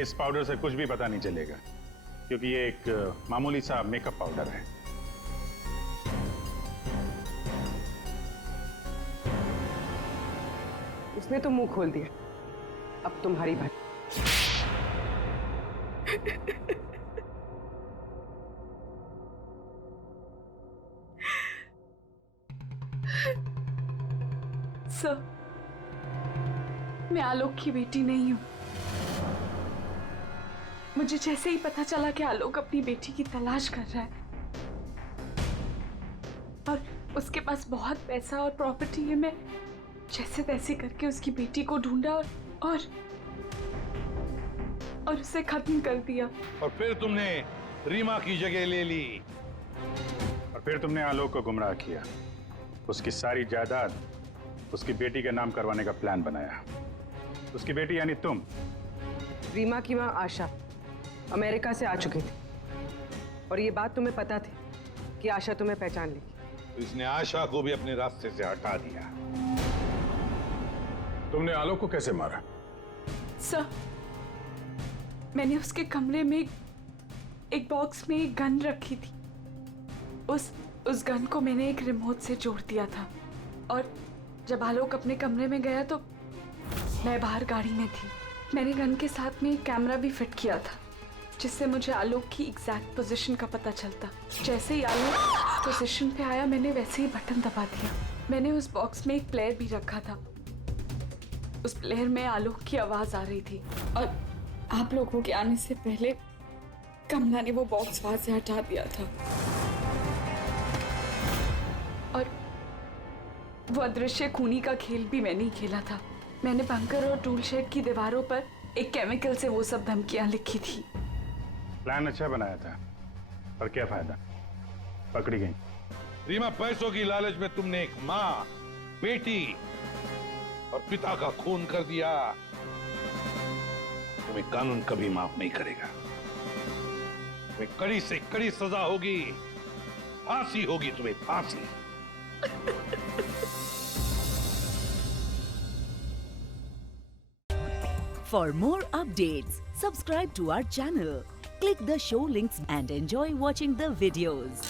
इस पाउडर से कुछ भी पता नहीं चलेगा, क्योंकि ये एक मामूली सा मेकअप पाउडर है। उसने तो मुंह खोल दिया, अब तुम्हारी बात। सर, मैं आलोक की बेटी नहीं हूं। मुझे जैसे ही पता चला कि आलोक अपनी बेटी की तलाश कर रहा है और उसके पास बहुत पैसा और प्रॉपर्टी है, मैं जैसे तैसे करके उसकी बेटी को ढूंढा और उसे खत्म कर दिया। और फिर तुमने रीमा की जगह ले ली और फिर तुमने आलोक को गुमराह किया, उसकी सारी जायदाद उसकी बेटी के नाम करवाने का प्लान बनाया। उसकी बेटी यानी तुम। रीमा की मां आशा अमेरिका से आ चुकी थी और ये बात तुम्हें पता थी कि आशा तुम्हें पहचान लेगी। तो इसने आशा को भी अपने रास्ते से हटा दिया। तुमने आलोक को कैसे मारा? सर, मैंने उसके कमरे में एक बॉक्स में एक गन रखी थी। उस गन को मैंने एक रिमोट से जोड़ दिया था और जब आलोक अपने कमरे में गया तो मैं बाहर गाड़ी में थी। मैंने गन के साथ में एक कैमरा भी फिट किया था जिससे मुझे आलोक की एग्जैक्ट पोजीशन का पता चलता। जैसे ही आलोक पोजीशन पे आया, मैंने वैसे ही बटन दबा दिया। मैंने उस बॉक्स में एक प्लेयर भी रखा था। उस प्लेयर में आलोक की आवाज आ रही थी और आप लोगों के आने से पहले कमला ने वो बॉक्स वहां से हटा दिया था और वो अदृश्य खूनी का खेल भी मैंने ही खेला था। मैंने बंकर और टूल शेड की दीवारों पर एक केमिकल से वो सब धमकियां लिखी थी। प्लान अच्छा बनाया था, पर क्या फायदा, पकड़ी गई। रीमा, पैसों की लालच में तुमने एक माँ, बेटी और पिता का खून कर दिया। तुम्हें कानून कभी माफ नहीं करेगा। तुम्हें कड़ी से कड़ी सजा होगी, फांसी होगी तुम्हें, फांसी। For more updates, subscribe to our channel, click the show links and enjoy watching the videos.